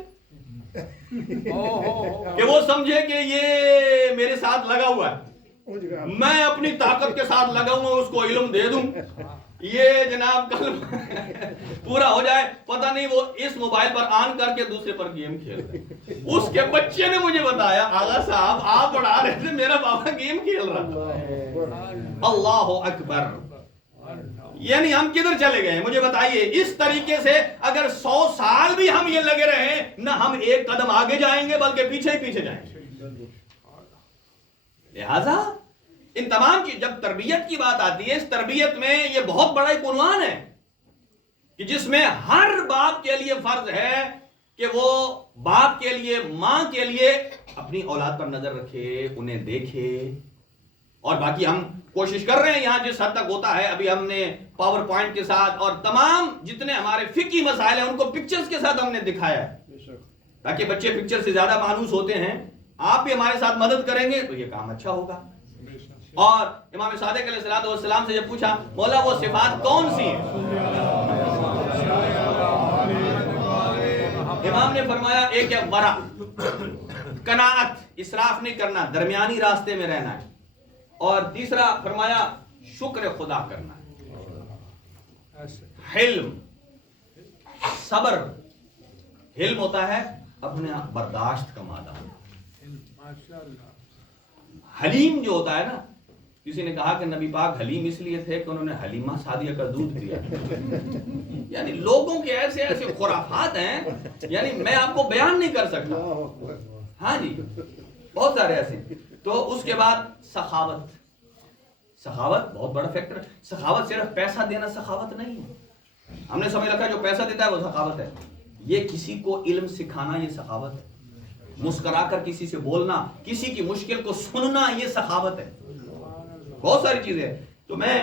کہ وہ سمجھے کہ یہ میرے ساتھ لگا ہوا ہے، میں اپنی طاقت کے ساتھ لگا ہوا اس کو علم دے دوں، یہ جناب کل پورا ہو جائے. پتہ نہیں وہ اس موبائل پر آن کر کے دوسرے پر گیم کھیل رہے. اس کے بچے نے مجھے بتایا آغا صاحب آپ پڑھا رہے تھے، میرا بابا گیم کھیل رہا. اللہ اکبر. یعنی ہم کدھر چلے گئے مجھے بتائیے؟ اس طریقے سے اگر 100 سال بھی ہم یہ لگے رہے نہ ہم ایک قدم آگے جائیں گے بلکہ پیچھے ہی پیچھے جائیں گے. لہذا ان تمام چیز، جب تربیت کی بات آتی ہے، اس تربیت میں یہ بہت بڑا ایک عنوان ہے کہ جس میں ہر باپ کے لیے فرض ہے کہ وہ باپ کے لیے، ماں کے لیے اپنی اولاد پر نظر رکھے، انہیں دیکھے. اور باقی ہم کوشش کر رہے ہیں یہاں جس حد تک ہوتا ہے. ابھی ہم نے پاور پوائنٹ کے ساتھ اور تمام جتنے ہمارے فقہی مسائل ہیں ان کو پکچرز کے ساتھ ہم نے دکھایا ہے تاکہ بچے پکچر سے زیادہ مانوس ہوتے ہیں. آپ بھی ہمارے ساتھ مدد کریں گے تو یہ کام اچھا ہوگا. اور امام صادق علیہ السلام سے جب پوچھا مولا وہ صفات کون سی ہیں، امام نے فرمایا ایک ہے ورع، قناعت، اسراف نہیں کرنا، درمیانی راستے میں رہنا ہے. اور تیسرا فرمایا شکر خدا کرنا ہے، حلم، صبر، حلم ہوتا ہے اپنے برداشت کا مادہ. حلیم جو ہوتا ہے نا، کسی نے کہا کہ نبی پاک حلیم اس لیے تھے کہ انہوں نے حلیمہ سعدیہ کا دودھ پیا. یعنی لوگوں کے ایسے ایسے خرافات ہیں، یعنی میں آپ کو بیان نہیں کر سکتا. ہاں جی، بہت سارے ایسے. تو اس کے بعد سخاوت. سخاوت بہت بڑا فیکٹر. سخاوت صرف پیسہ دینا سخاوت نہیں ہے. ہم نے سمجھ رکھا جو پیسہ دیتا ہے وہ سخاوت ہے. یہ کسی کو علم سکھانا یہ سخاوت ہے. مسکرا کر کسی سے بولنا، کسی کی مشکل کو سننا، یہ سخاوت ہے. بہت ساری چیزیں. تو میں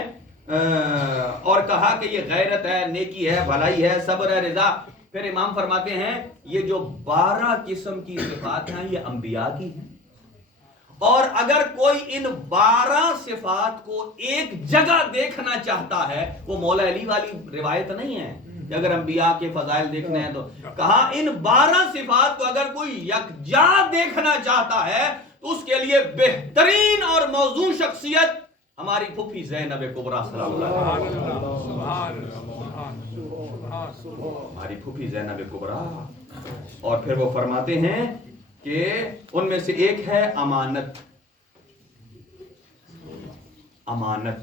اور کہا کہ یہ غیرت ہے، نیکی ہے، بھلائی ہے، صبر ہے، رضا. پھر امام فرماتے ہیں یہ جو 12 قسم کی صفات ہیں یہ انبیاء کی ہیں، اور اگر کوئی ان 12 صفات کو ایک جگہ دیکھنا چاہتا ہے، وہ مولا علی والی روایت نہیں ہے کہ اگر انبیاء کے فضائل دیکھنے ہیں تو کہا ان 12 صفات کو اگر کوئی یکجا دیکھنا چاہتا ہے تو اس کے لیے بہترین اور موزوں شخصیت ہماری پھوپھی زینب کبریٰ سلام اللہ علیہا. ہماری پھوپھی زینب کبریٰ. اور پھر وہ فرماتے ہیں کہ ان میں سے ایک ہے امانت. امانت.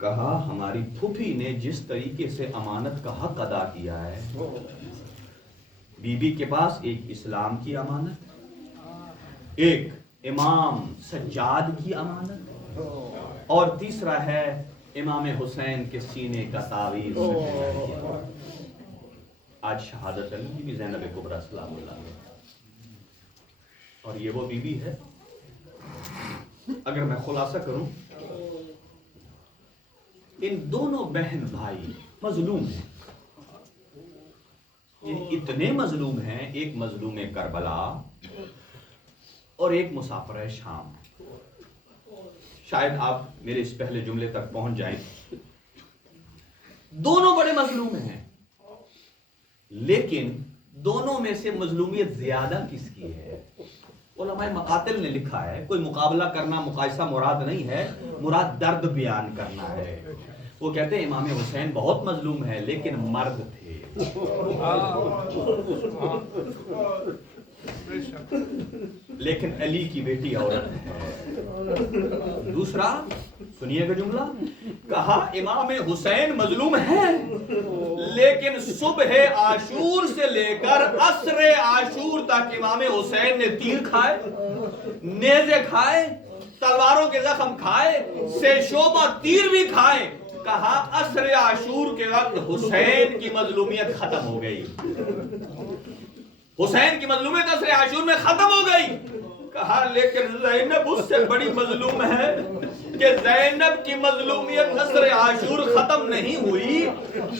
کہا ہماری پھوپھی نے جس طریقے سے امانت کا حق ادا کیا ہے، بی بی کے پاس ایک اسلام کی امانت، ایک امام سجاد کی امانت، اور تیسرا ہے امام حسین کے سینے کا تعویذ. آج شہادت علی بی بی زینب کبریٰ سلام اللہ علیہا. اور یہ وہ بی بی ہے، اگر میں خلاصہ کروں، ان دونوں بہن بھائی مظلوم ہیں. یہ اتنے مظلوم ہیں، ایک مظلوم کربلا اور ایک مسافر شام. شاید آپ میرے اس پہلے جملے تک پہنچ جائیں. دونوں بڑے مظلوم ہیں، لیکن دونوں میں سے مظلومیت زیادہ کس کی ہے؟ علماء مقاتل نے لکھا ہے، کوئی مقابلہ کرنا، مقایسہ مراد نہیں ہے، مراد درد بیان کرنا ہے. وہ کہتے ہیں امام حسین بہت مظلوم ہے لیکن مرد تھے. لیکن علی کی بیٹی عورت ہے. دوسرا سنیے گا جملہ، کہا امام حسین مظلوم ہیں لیکن صبح عاشور سے لے کر عصر عاشور تک امام حسین نے تیر کھائے، نیزے کھائے، تلواروں کے زخم کھائے، سے شعبہ تیر بھی کھائے. کہا عصر عاشور کے وقت حسین کی مظلومیت ختم ہو گئی. حسین کی مظلومیت عصر عاشور میں ختم ہو گئی. کہا لیکن زینب اس سے بڑی مظلوم ہے کہ زینب کی مظلومیت عصر عاشور ختم نہیں ہوئی.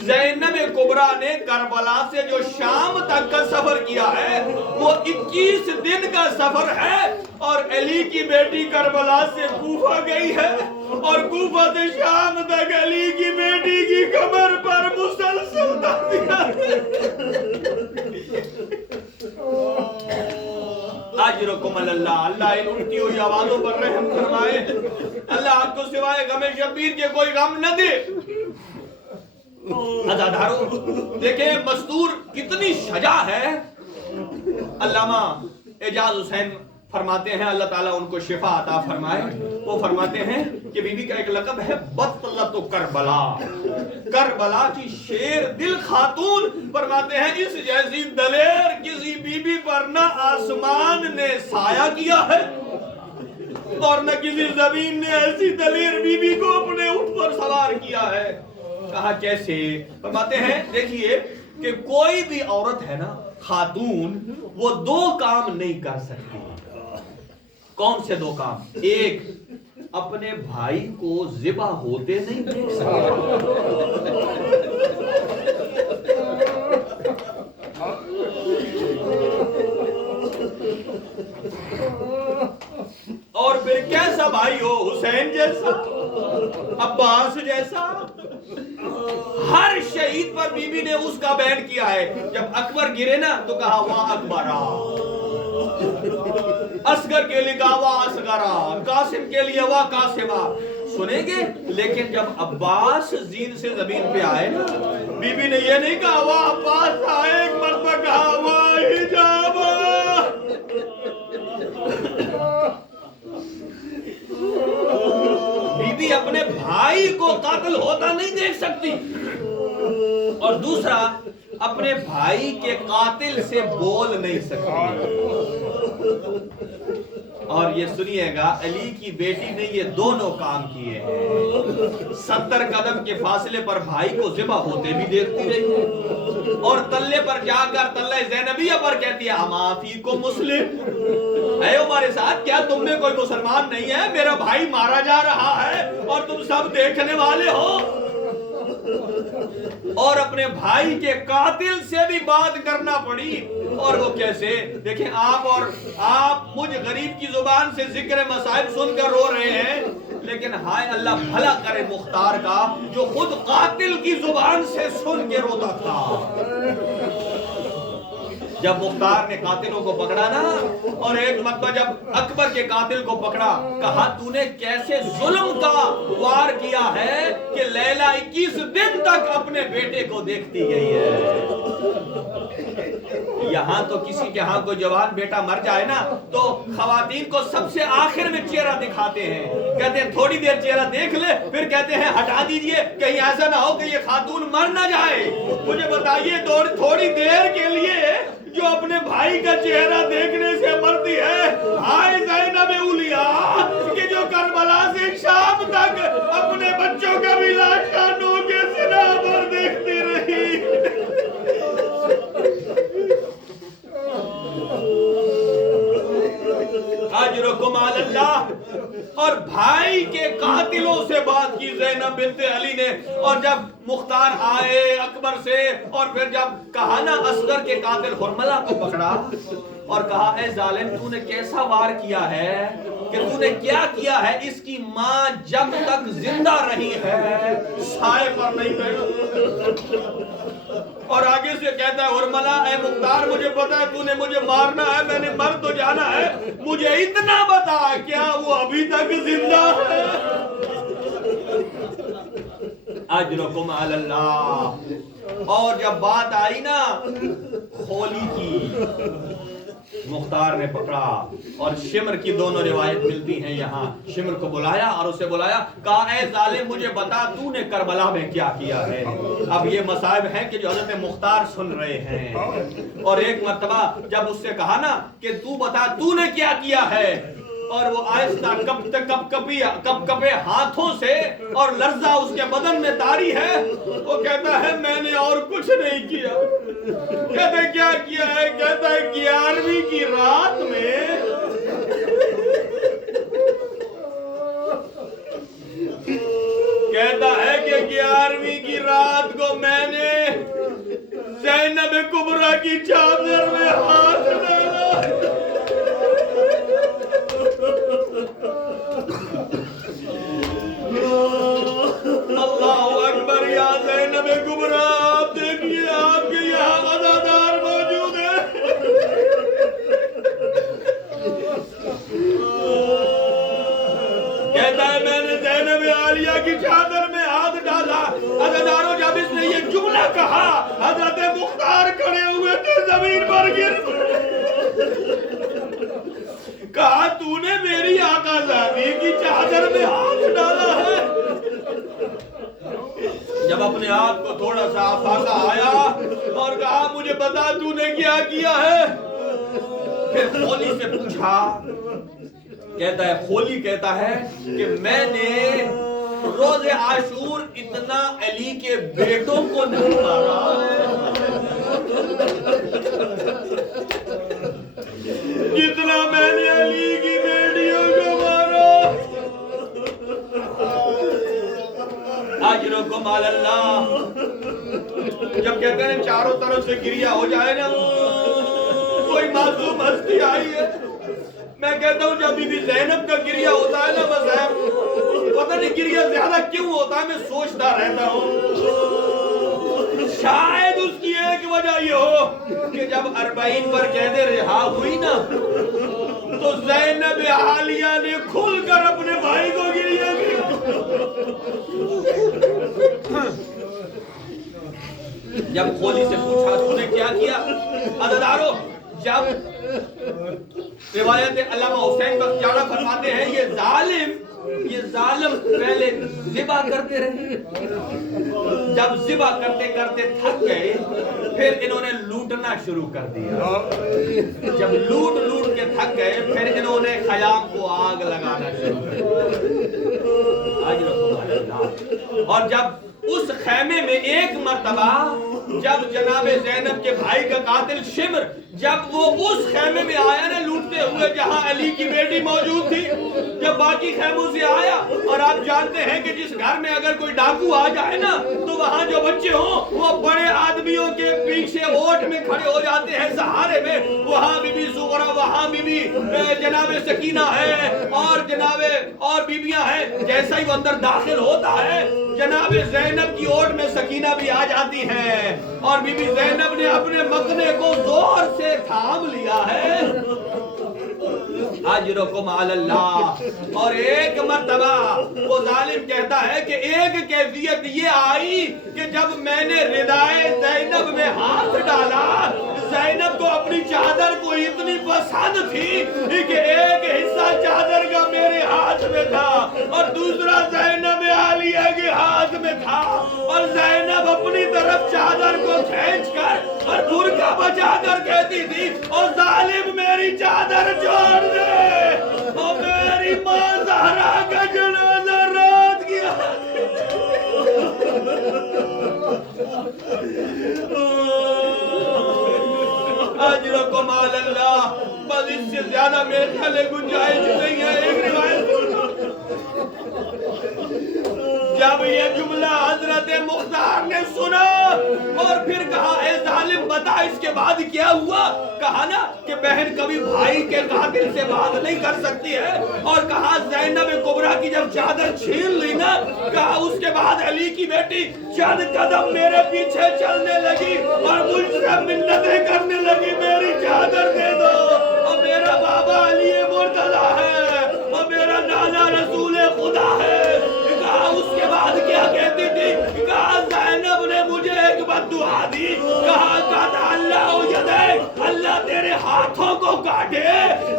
زینب کبریٰ نے کربلا سے جو شام تک کا سفر کیا ہے وہ 21 دن کا سفر ہے، اور علی کی بیٹی کربلا سے کوفہ گئی ہے، اور کوفہ سے شام تک علی کی بیٹی کی کمر پر مسلسل دیا. اجرکم اللہ. اللہ ان اٹھتی ہوئی آوازوں پر رحم فرمائے. اللہ آپ کو سوائے غم شبیر کے کوئی غم نہ دے. عزادارو دیکھیں مستور کتنی شجاع ہے. علامہ اعجاز حسین فرماتے ہیں اللہ تعالیٰ ان کو شفا عطا فرمائے. وہ فرماتے ہیں کہ بی بی کا ایک لقب ہے بطلۃ کربلا، کربلا کی شیر دل خاتون. فرماتے ہیں اس جیسی دلیر کسی بی بی پر نہ آسمان نے سایہ کیا ہے اور نہ کسی زمین نے ایسی دلیر بی بی کو اپنے اونٹ پر سوار کیا ہے. کہا کیسے؟ فرماتے ہیں دیکھیے کہ کوئی بھی عورت ہے نا، خاتون، وہ 2 کام نہیں کر سکتی. کون سے 2 کام؟ ایک، اپنے بھائی کو ذبح ہوتے نہیں دیکھ سکتی. اور پھر کیسا بھائی ہو؟ حسین جیسا، عباس جیسا. ہر شہید پر بی بی نے اس کا بیان کیا ہے. جب اکبر گرے نا تو کہا وہاں اکبرا، اصغر کے لیے کہا وہاں اصغرا، قاسم کے لیے وہاں قاسمہ. سنیں گے. لیکن جب عباس زین سے زمین پہ آئے نا, بی بی نے یہ نہیں کہا واہ عباس آئے, ایک مرتبہ کہا واہ حجابہ. بی بی اپنے بھائی کو قاتل ہوتا نہیں دیکھ سکتی, اور دوسرا اپنے بھائی کے قاتل سے بول نہیں سکتی. اور یہ سنیے گا, علی کی بیٹی نے یہ دونوں کام کیے ہیں. 70 قدم کے فاصلے پر بھائی کو ذبح ہوتے بھی دیکھتی رہی ہے, اور تلے پر جا کر تلے زینبیہ پر کہتی ہے اما فیکم مسلم, اے ہمارے ساتھ کیا تم میں کوئی مسلمان نہیں ہے؟ میرا بھائی مارا جا رہا ہے اور تم سب دیکھنے والے ہو. اور اپنے بھائی کے قاتل سے بھی بات کرنا پڑی. اور وہ کیسے؟ دیکھیں, آپ مجھ غریب کی زبان سے ذکر مصائب سن کر رو رہے ہیں, لیکن ہائے اللہ بھلا کرے مختار کا جو خود قاتل کی زبان سے سن کے روتا تھا. جب مختار نے قاتلوں کو پکڑا نا, اور ایک مرتبہ جب اکبر کے قاتل کو پکڑا, کہا تو نے کیسے ظلم کا وار کیا ہے کہ لیلا 21 دن تک اپنے بیٹے کو دیکھتی گئی ہے. یہاں تو کسی کے ہاں کوئی جوان بیٹا مر جائے نا تو خواتین کو سب سے آخر میں چہرہ دکھاتے ہیں, کہتے ہیں تھوڑی دیر چہرہ دیکھ لے, پھر کہتے ہیں ہٹا دیجئے کہیں ایسا نہ ہو کہ یہ خاتون مر نہ جائے. مجھے بتائیے تھوڑی دیر کے لیے جو اپنے بھائی کا چہرہ دیکھنے سے مرتی ہے, ہائے زینب اولیاء کہ جو کربلا سے شام تک اپنے بچوں کا بھی لاشا نو کے سنا پر دیکھتی رہی. اجرکم علی اللہ. اور بھائی کے قاتلوں سے بات کی زینب بنت علی نے, اور جب مختار آئے اکبر سے, اور پھر جب کہا نا اصغر کے قاتل حرملہ کو پکڑا اور کہا اے ظالم تو نے کیسا وار کیا ہے, کہ تو نے کیا کیا ہے؟ اس کی ماں جب تک زندہ رہی ہے سائے پر نہیں بیٹھا. اور آگے سے کہتا ہے حرملہ اے مختار مجھے پتا ہے تو نے مجھے مارنا ہے, میں نے مر تو جانا ہے, مجھے اتنا بتا کیا وہ ابھی تک زندہ ہے؟ اجرکم علی اللہ. اور جب بات آئی نا خولی کی, مختار نے پکڑا, اور شمر کی دونوں روایت ملتی ہیں یہاں. شمر کو بلایا اور اسے بلایا, کہا اے ظالم مجھے بتا تو نے کربلا میں کیا کیا ہے. اب یہ مصائب ہیں کہ جو حضرت مختار سن رہے ہیں. اور ایک مرتبہ جب اس سے کہا نا کہ تو بتا تو نے کیا کیا ہے, اور وہ آہستہ کپ کپے ہاتھوں سے, اور لرزہ اس کے بدن میں طاری ہے, وہ کہتا ہے میں نے اور کچھ نہیں کیا. کہتے کیا کیا ہے؟ کہتا ہے 11ویں کی رات میں کہتا ہے کہ 11ویں کی رات کو میں نے زینب کبریٰ کی چادر میں ہاتھ ڈالا. اللہ اکبر. یا زینب کبریٰ آپ دیکھیے آپ کے یہاں عزادار موجود ہیں. کہتا ہے میں نے زینب عالیہ کی چادر میں ہاتھ ڈالا. عزاداروں جب اس نے یہ جملہ کہا حضرت مختار کھڑے ہوئے تھے زمین پر گر کہا تو نے میری آقا زادی کی چادر میں ہاتھ ڈالا ہے. جب اپنے آپ کو تھوڑا سا آفاقہ آیا اور کہا مجھے بتا تو نے کیا کیا ہے, پھر خولی سے پوچھا. کہتا ہے خولی کہتا ہے کہ میں نے روز عاشور اتنا علی کے بیٹوں کو نہیں مارا جتنا میں نے علی کی بیٹیوں کو مارا. اجرکم علی اللہ. جب کہتے ہیں چاروں طرف سے گریا ہو جائے نا, کوئی معصوم ہستی آئی ہے, میں کہتا ہوں جب بی بی زینب کا گریا ہوتا ہے نا بس ہے, پتہ نہیں گریا زیادہ کیوں ہوتا ہے, میں سوچتا رہتا ہوں. شاید اس کی ایک وجہ یہ ہو کہ جب 40 پر قید رہا ہوئی نا تو زینب عالیہ نے کھل کر اپنے بھائی کو گریا کیا. جب کھولی سے پوچھا تُو نے کیا کیا؟ عزیزانو، جب روایت علامہ حسین بختیارہ فرماتے ہیں یہ ظالم پہلے ذبح کرتے رہے، جب ذبح کرتے کرتے تھک گئے پھر انہوں نے لوٹنا شروع کر دیا، جب لوٹ کے تھک گئے پھر انہوں نے خیام کو آگ لگانا شروع کر دیا۔ اور جب اس خیمے میں ایک مرتبہ جب جناب زینب کے بھائی کا قاتل شمر جب وہ اس خیمے میں آیا نا لوٹتے ہوئے جہاں علی کی بیٹی موجود تھی، جب باقی خیموں سے آیا، اور آپ جانتے ہیں کہ جس گھر میں اگر کوئی ڈاکو آ جائے نا تو وہاں جو بچے ہوں وہ بڑے آدمیوں کے پیچھے اوٹ میں کھڑے ہو جاتے ہیں سہارے میں، وہاں بی بی زغرا، وہاں بی بی جناب سکینہ ہے اور بیبیاں ہیں، جیسا ہی وہ اندر داخل ہوتا ہے جناب زینب کی اوٹ میں سکینہ بھی آ جاتی ہیں، اور بی بی زینب نے اپنے مکنے کو زور سے تھام لیا ہے، اجرکم علی اللہ۔ اور ایک مرتبہ وہ ظالم کہتا ہے کہ ایک کیفیت یہ آئی کہ جب میں نے ردائے زینب میں ہاتھ ڈالا، زینب کو اپنی چادر کو اتنی پسند تھی کہ ایک حصہ چادر کا میرے ہاتھ میں تھا اور دوسرا زینب عالیہ کے ہاتھ میں تھا، اور زینب اپنی طرف چادر کو کھینچ کر اور برقع بچا کر کہتی تھی، اور ظالم میری چادر چھوڑ دے، اور میری ماں زہرا کا جنازہ رات کیا۔ اجرکم علی اللہ۔ بس اس سے زیادہ میرے خیال گنجائش نہیں ہے۔ ایک روایت جب یہ جملہ حضرت مختار نے سنا اور پھر کہا، اے ظالم بتا اس کے بعد کیا ہوا؟ کہا نا کہ بہن کبھی بھائی کے قاتل سے بات نہیں کر سکتی ہے، اور کہا زینب کبریٰ کی جب چادر چھین لی نا، کہا اس کے بعد علی کی بیٹی چند قدم میرے پیچھے چلنے لگی اور مجھ سے منتیں کرنے لگی، میری چادر دے دو، اور میرا بابا علی مرتضیٰ ہے اور میرا نانا رسول خدا ہے۔ کہا اس کے بعد کیا کہتی تھی؟ کہا زینب نے مجھے ایک بد دعا دی، کہا قطع اللہ یدیک، اللہ تیرے ہاتھوں کو کاٹے۔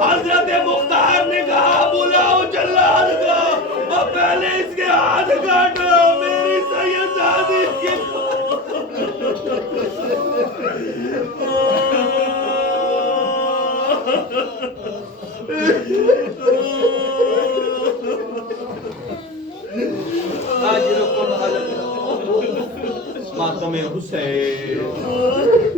حضرت مختار نے کہا بلاؤ جلاد کو اور پہلے اس کے ہاتھ کاٹو، میری سیدزادی کی ماتم حسین۔